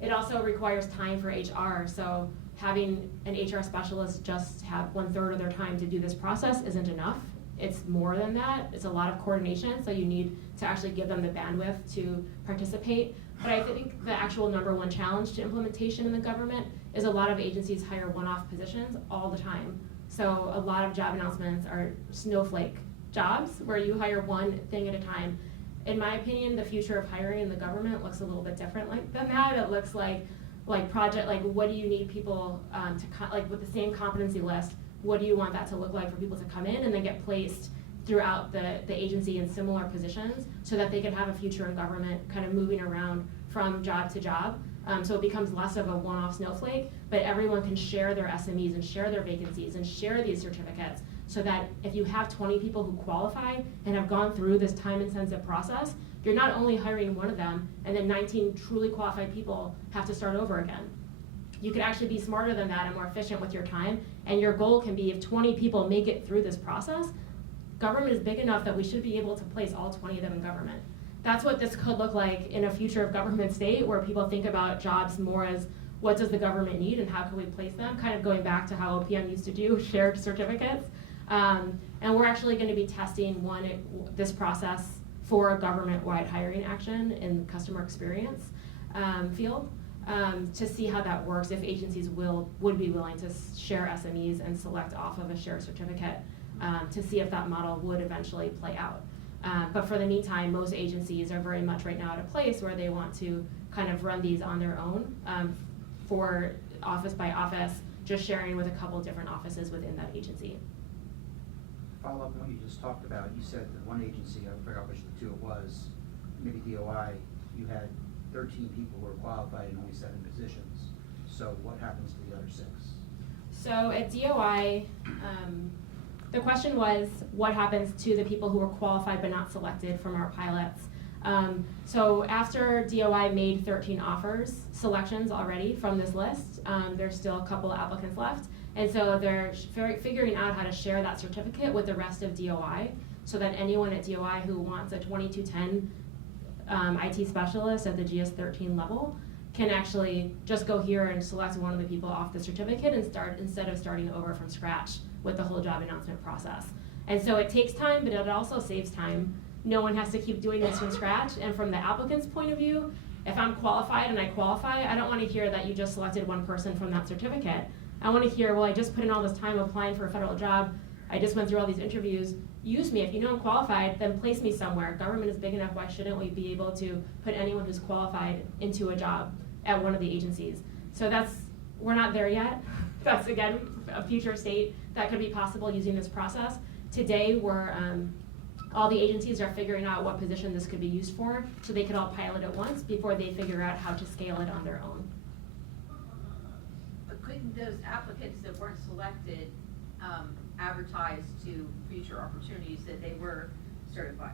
It also requires time for HR, so having an HR specialist just have 1/3 of their time to do this process isn't enough. It's more than that. It's a lot of coordination, so you need to actually give them the bandwidth to participate. But I think the actual #1 challenge to implementation in the government is a lot of agencies hire one-off positions all the time. So a lot of job announcements are snowflake jobs where you hire one thing at a time. In my opinion, the future of hiring in the government looks a little bit different than that. It looks like what do you need people with the same competency list, what do you want that to look like for people to come in and then get placed throughout the agency in similar positions so that they can have a future in government kind of moving around from job to job. So it becomes less of a one-off snowflake, but everyone can share their SMEs and share their vacancies and share these certificates so that if you have 20 people who qualify and have gone through this time-intensive process, you're not only hiring one of them and then 19 truly qualified people have to start over again. You could actually be smarter than that and more efficient with your time, and your goal can be if 20 people make it through this process, government is big enough that we should be able to place all 20 of them in government. that's what this could look like in a future of government state, where people think about jobs more as what does the government need and how can we place them, kind of going back to how OPM used to do shared certificates. And we're actually going to be testing this process for a government-wide hiring action in the customer experience field to see how that works, if agencies would be willing to share SMEs and select off of a shared certificate to see if that model would eventually play out. But for the meantime, most agencies are very much right now at a place where they want to kind of run these on their own for office by office, just sharing with a couple different offices within that agency. Follow up on what you just talked about, you said that one agency, I forgot which of the two it was, maybe DOI, you had 13 people who were qualified and only 7 positions. So what happens to the other 6? So at DOI, the question was, what happens to the people who were qualified but not selected from our pilots? So after DOI made 13 selections already from this list, there's still a couple applicants left. And so they're figuring out how to share that certificate with the rest of DOI so that anyone at DOI who wants a 2210 IT specialist at the GS13 level can actually just go here and select one of the people off the certificate and start, instead of starting over from scratch with the whole job announcement process. And so it takes time, but it also saves time. No one has to keep doing this from scratch. And from the applicant's point of view, if I'm qualified and I qualify, I don't want to hear that you just selected one person from that certificate. I want to hear, well, I just put in all this time applying for a federal job. I just went through all these interviews. Use me. If you know I'm qualified, then place me somewhere. Government is big enough. Why shouldn't we be able to put anyone who's qualified into a job at one of the agencies? So we're not there yet. That's, again, a future state that could be possible using this process. Today, all the agencies are figuring out what position this could be used for, so they could all pilot at once before they figure out how to scale it on their own. But couldn't those applicants that weren't selected advertise to future opportunities that they were certified?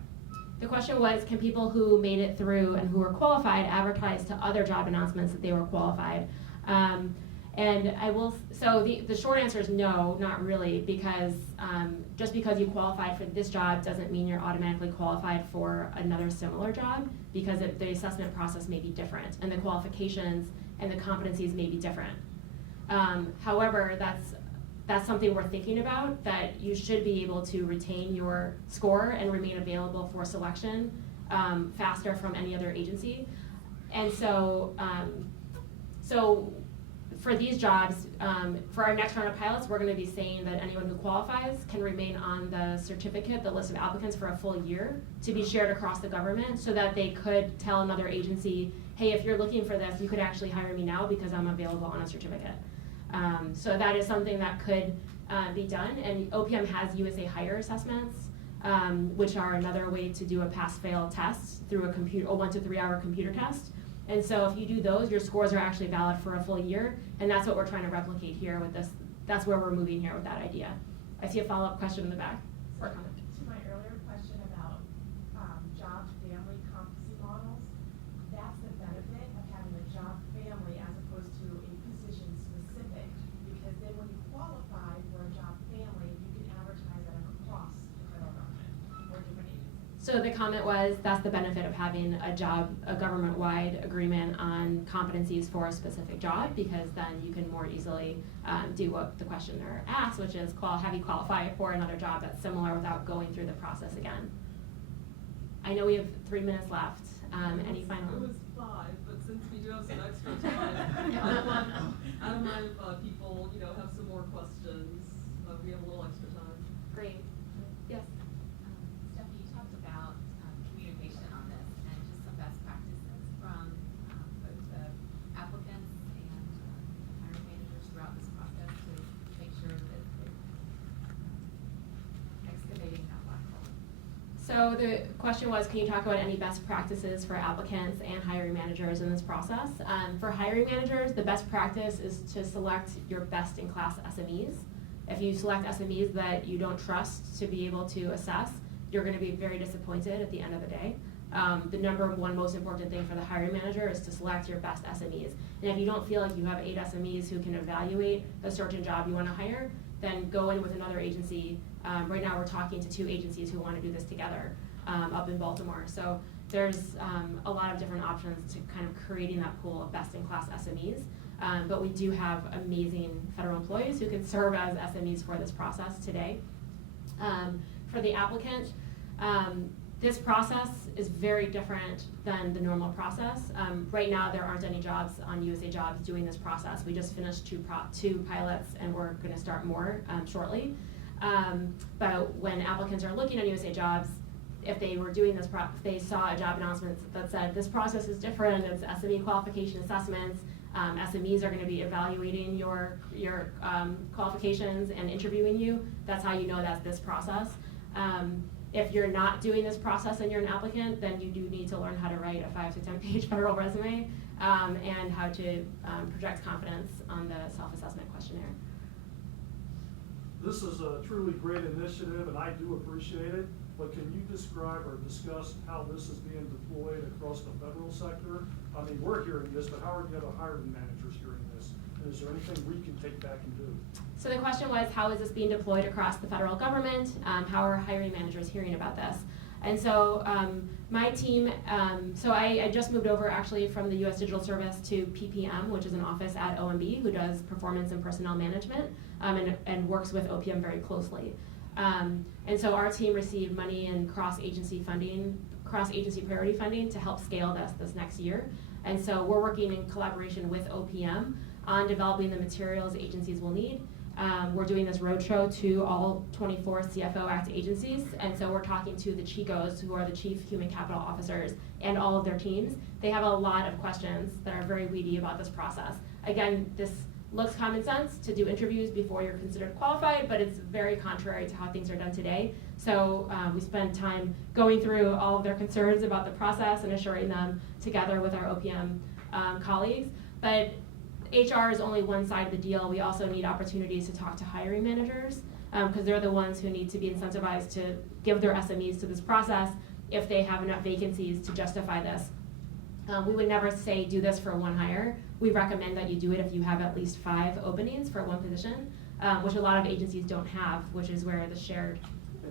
The question was, can people who made it through and who were qualified advertise to other job announcements that they were qualified? So the short answer is no, not really, because just because you qualified for this job doesn't mean you're automatically qualified for another similar job, because the assessment process may be different, and the qualifications and the competencies may be different. However, that's something we're thinking about, that you should be able to retain your score and remain available for selection faster from any other agency. And so for these jobs, for our next round of pilots, we're going to be saying that anyone who qualifies can remain on the certificate, the list of applicants, for a full year to be shared across the government, so that they could tell another agency, hey, if you're looking for this, you could actually hire me now because I'm available on a certificate. So that is something that could be done, and OPM has USA Hire assessments, which are another way to do a pass-fail test through a 1 to 3 hour computer test. And so if you do those, your scores are actually valid for a full year, and that's what we're trying to replicate here with this. That's where we're moving here with that idea. I see a follow-up question in the back. So, to my earlier question about job-family competency models, that's the benefit of having a job-family as opposed to a position-specific, because then when you qualify for a job-family, you can advertise that across the federal government or different agencies. So the comment was, that's the benefit of having a government-wide agreement on competencies for a specific job, because then you can more easily do what the questioner asked, which is have you qualify for another job that's similar without going through the process again. I know we have 3 minutes left. Any final? It was 5, but since we do have some extra time, I don't mind if people, have some more questions. We have a little extra time. Great. Yes. Stephanie, you talked about communication on this and just some best practices from both the applicants and hiring managers throughout this process to make sure that they're excavating that black hole. So the question was, can you talk about any best practices for applicants and hiring managers in this process? For hiring managers, the best practice is to select your best-in-class SMEs. If you select SMEs that you don't trust to be able to assess, you're going to be very disappointed at the end of the day. The number one most important thing for the hiring manager is to select your best SMEs. And if you don't feel like you have 8 SMEs who can evaluate a certain job you want to hire, then go in with another agency. Right now we're talking to 2 agencies who want to do this together up in Baltimore. So there's a lot of different options to kind of creating that pool of best-in-class SMEs. But we do have amazing federal employees who can serve as SMEs for this process today. For the applicant, this process is very different than the normal process. Right now, there aren't any jobs on USA Jobs doing this process. We just finished two pilots, and we're going to start more shortly. But when applicants are looking at USA Jobs, if they were doing this, if they saw a job announcement that said this process is different, it's SME qualification assessments, SMEs are going to be evaluating your qualifications and interviewing you, that's how you know that's this process. If you're not doing this process and you're an applicant, then you do need to learn how to write a 5 to 10 page federal resume and how to project confidence on the self-assessment questionnaire. This is a truly great initiative, and I do appreciate it, but can you describe or discuss how this is being deployed across the federal sector? I mean, we're hearing this, but how are the other hiring managers hearing this? And is there anything we can take back and do? So the question was, how is this being deployed across the federal government? How are hiring managers hearing about this? And so my team, so I just moved over actually from the U.S. Digital Service to PPM, which is an office at OMB who does performance and personnel management and works with OPM very closely. And so our team received money in cross-agency priority funding to help scale this next year. And so we're working in collaboration with OPM on developing the materials agencies will need. We're doing this roadshow to all 24 CFO Act agencies, and so we're talking to the CHICOs, who are the Chief Human Capital Officers, and all of their teams. They have a lot of questions that are very weedy about this process. Again, this looks common sense to do interviews before you're considered qualified, but it's very contrary to how things are done today. So we spend time going through all of their concerns about the process and assuring them together with our OPM colleagues. But HR is only one side of the deal. We also need opportunities to talk to hiring managers because they're the ones who need to be incentivized to give their SMEs to this process if they have enough vacancies to justify this. We would never say do this for one hire. We recommend that you do it if you have at least 5 openings for one position, which a lot of agencies don't have, which is where the shared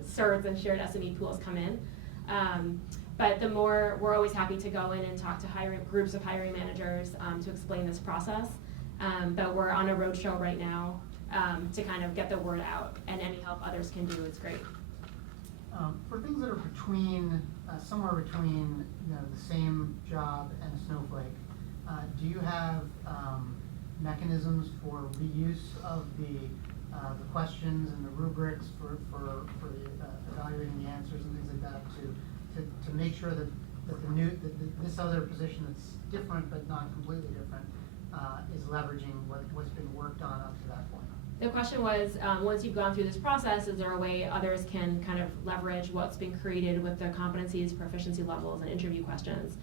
CERTs and shared SME pools come in. But the more, we're always happy to go in and talk to groups of hiring managers to explain this process. But we're on a roadshow right now to kind of get the word out, and any help others can do is great. For things that are between, somewhere between, the same job and a snowflake, do you have mechanisms for reuse of the questions and the rubrics for evaluating the answers and things like that to make sure that this other position that's different but not completely different is leveraging what's been worked on up to that point? The question was, once you've gone through this process, is there a way others can kind of leverage what's been created with the competencies, proficiency levels, and interview questions?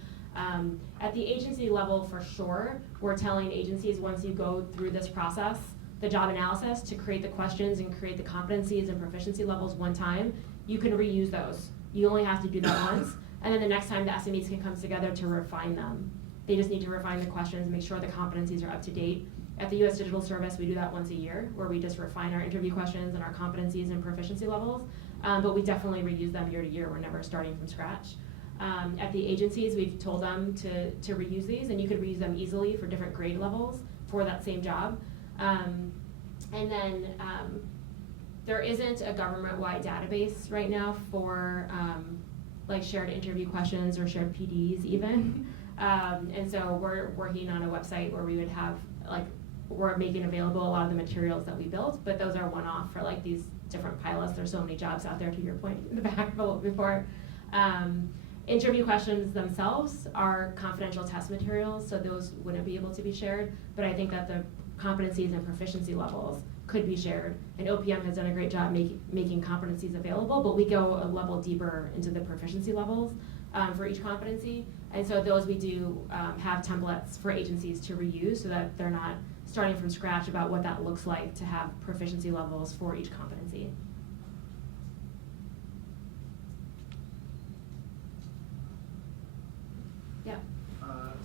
At the agency level, for sure, we're telling agencies once you go through this process, the job analysis, to create the questions and create the competencies and proficiency levels one time, you can reuse those. You only have to do that once, and then the next time the SMEs can come together to refine them. They just need to refine the questions and make sure the competencies are up to date. At the U.S. Digital Service, we do that once a year, where we just refine our interview questions and our competencies and proficiency levels, but we definitely reuse them year to year. We're never starting from scratch. At the agencies, we've told them to reuse these, and you could reuse them easily for different grade levels for that same job. And then there isn't a government-wide database right now for like shared interview questions or shared PDs even. And so we're working on a website where we would have, like, we're making available a lot of the materials that we built, but those are one-off for like these different pilots. There's so many jobs out there, to your point in the back before. Interview questions themselves are confidential test materials, so those wouldn't be able to be shared, but I think that the competencies and proficiency levels could be shared, and OPM has done a great job making competencies available, but we go a level deeper into the proficiency levels for each competency, and so those we do have templates for agencies to reuse so that they're not starting from scratch about what that looks like to have proficiency levels for each competency. Yeah.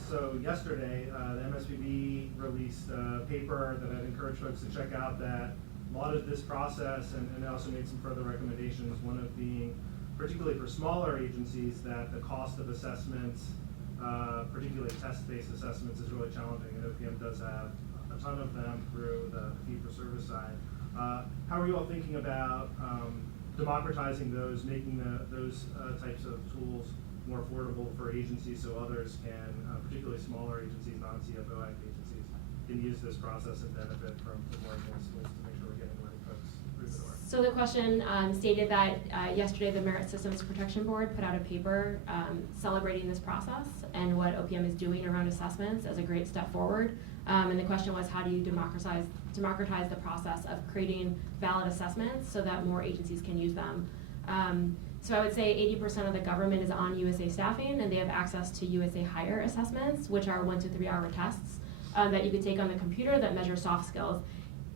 So yesterday, the MSPB released a paper that I'd encourage folks to check out that lauded this process and also made some further recommendations, one of being particularly for smaller agencies, that the cost of assessments, particularly test-based assessments, is really challenging, and OPM does have a ton of them through the fee-for-service side. How are you all thinking about democratizing those, making those types of tools more affordable for agencies so others can, particularly smaller agencies, non-CFO Act agencies, can use this process and benefit from the more advanced tools to make sure we're getting the right folks through the door? So the question stated that yesterday the Merit Systems Protection Board put out a paper celebrating this process and what OPM is doing around assessments as a great step forward. And the question was, how do you democratize the process of creating valid assessments so that more agencies can use them? So I would say 80% of the government is on USA staffing, and they have access to USA Hire assessments, which are 1 to 3 hour tests that you could take on the computer that measure soft skills.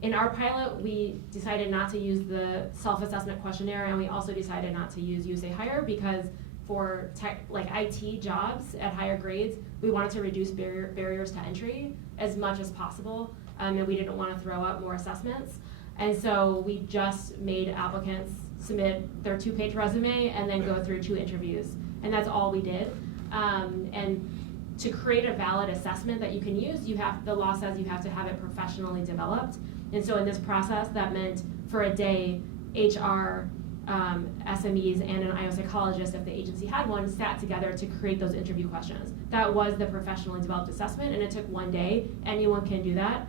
In our pilot, we decided not to use the self-assessment questionnaire, and we also decided not to use USA Hire because for IT jobs at higher grades, we wanted to reduce barriers to entry as much as possible, and we didn't want to throw up more assessments. And so we just made applicants submit their 2-page resume and then go through 2 interviews, and that's all we did. And to create a valid assessment that you can use, the law says you have to have it professionally developed. And so in this process, that meant for a day, HR, SMEs, and an IO psychologist, if the agency had one, sat together to create those interview questions. That was the professionally developed assessment, and it took 1 day. Anyone can do that.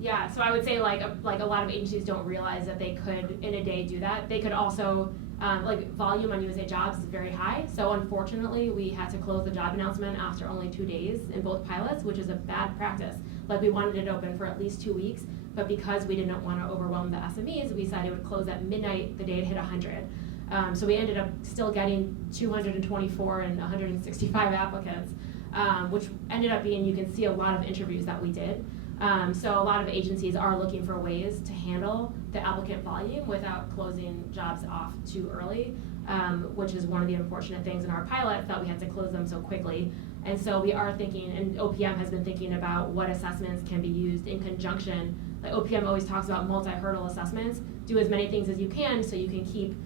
Yeah, so I would say like a lot of agencies don't realize that they could, in a day, do that. They could also, volume on USA Jobs is very high, so unfortunately, we had to close the job announcement after only 2 days in both pilots, which is a bad practice. Like, we wanted it open for at least 2 weeks, but because we didn't want to overwhelm the SMEs, we decided it would close at midnight the day it hit 100. So we ended up still getting 224 and 165 applicants, which ended up being, you can see, a lot of interviews that we did. So a lot of agencies are looking for ways to handle the applicant volume without closing jobs off too early, which is one of the unfortunate things in our pilot, that we had to close them so quickly. And so we are thinking, and OPM has been thinking about what assessments can be used in conjunction. Like, OPM always talks about multi-hurdle assessments. Do as many things as you can so you can keep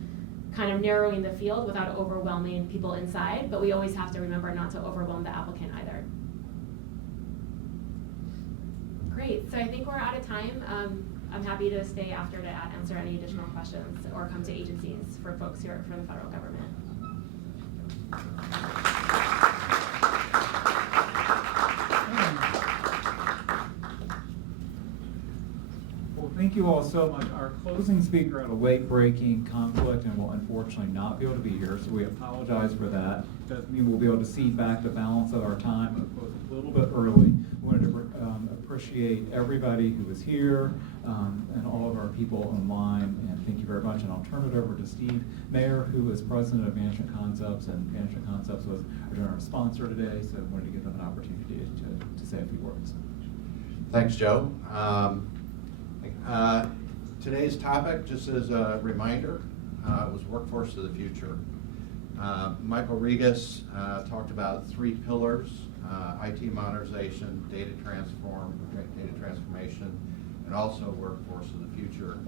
kind of narrowing the field without overwhelming people inside, but we always have to remember not to overwhelm the applicant either. Great, so I think we're out of time. I'm happy to stay after to answer any additional questions or come to agencies for folks here from the federal government. Well, thank you all so much. Our closing speaker had a late-breaking conflict and will unfortunately not be able to be here, so we apologize for that. Doesn't mean we'll be able to cede back the balance of our time. We'll close a little bit early. We wanted to appreciate everybody who was here and all of our people online, and thank you very much. And I'll turn it over to Steve Mayer, who is president of Management Concepts, and Management Concepts was our general sponsor today, so I wanted to give them an opportunity to say a few words. Thanks, Joe. Today's topic, just as a reminder, was workforce of the future. Michael Regas talked about 3 pillars: IT modernization, data transformation, and also workforce of the future.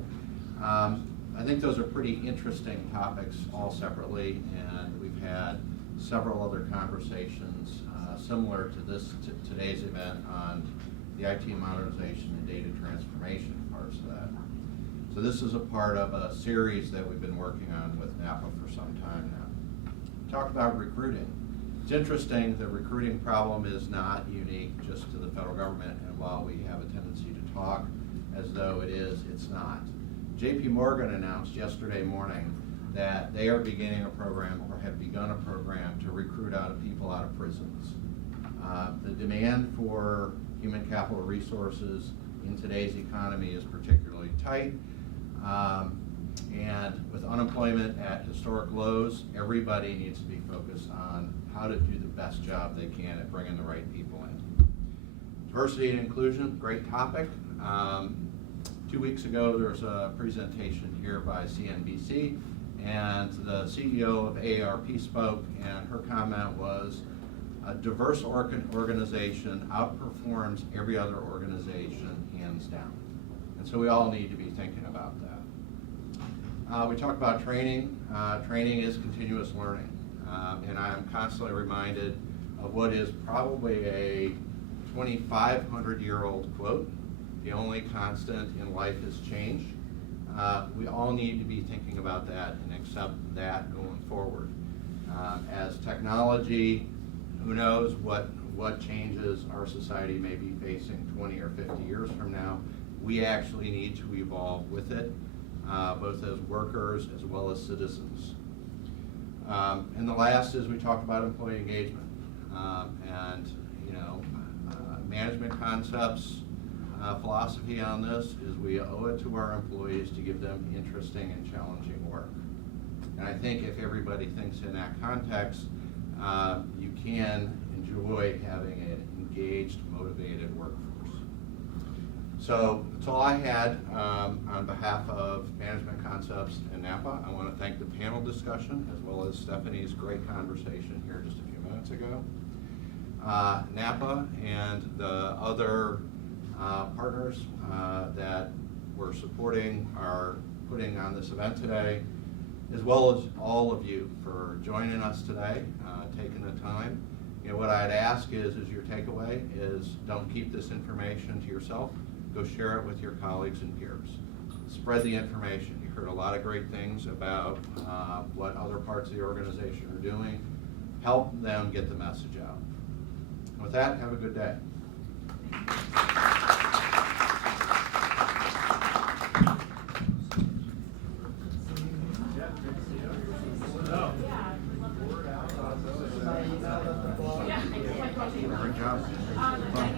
I think those are pretty interesting topics all separately, and we've had several other conversations similar to today's event on the IT modernization and data transformation parts of that. So this is a part of a series that we've been working on with NAPA for some time now. Talk about recruiting. It's interesting, the recruiting problem is not unique just to the federal government, and while we have a tendency to talk as though it is, it's not. JP Morgan announced yesterday morning that they are beginning a program, or have begun a program, to recruit people out of prisons. The demand for human capital resources in today's economy is particularly tight. And with unemployment at historic lows, everybody needs to be focused on how to do the best job they can at bringing the right people in. Diversity and inclusion, great topic. 2 weeks ago, there was a presentation here by CNBC, and the CEO of AARP spoke, and her comment was, a diverse organization outperforms every other organization, hands down. And so we all need to be thinking about that. We talk about training. Training is continuous learning. And I am constantly reminded of what is probably a 2,500-year-old quote: the only constant in life is change. We all need to be thinking about that and accept that going forward. As technology, who knows what changes our society may be facing 20 or 50 years from now. We actually need to evolve with it, both as workers as well as citizens. And the last is we talked about employee engagement. And management concepts, philosophy on this is we owe it to our employees to give them interesting and challenging work. And I think if everybody thinks in that context, you can enjoy having an engaged, motivated workforce. So that's all I had. On behalf of Management Concepts and NAPA, I want to thank the panel discussion as well as Stephanie's great conversation here just a few minutes ago. NAPA and the other partners that we're supporting are putting on this event today, as well as all of you for joining us today, taking the time. What I'd ask is your takeaway is don't keep this information to yourself. Go share it with your colleagues and peers. Spread the information. You heard a lot of great things about what other parts of the organization are doing. Help them get the message out. With that, have a good day. Great job. Fun.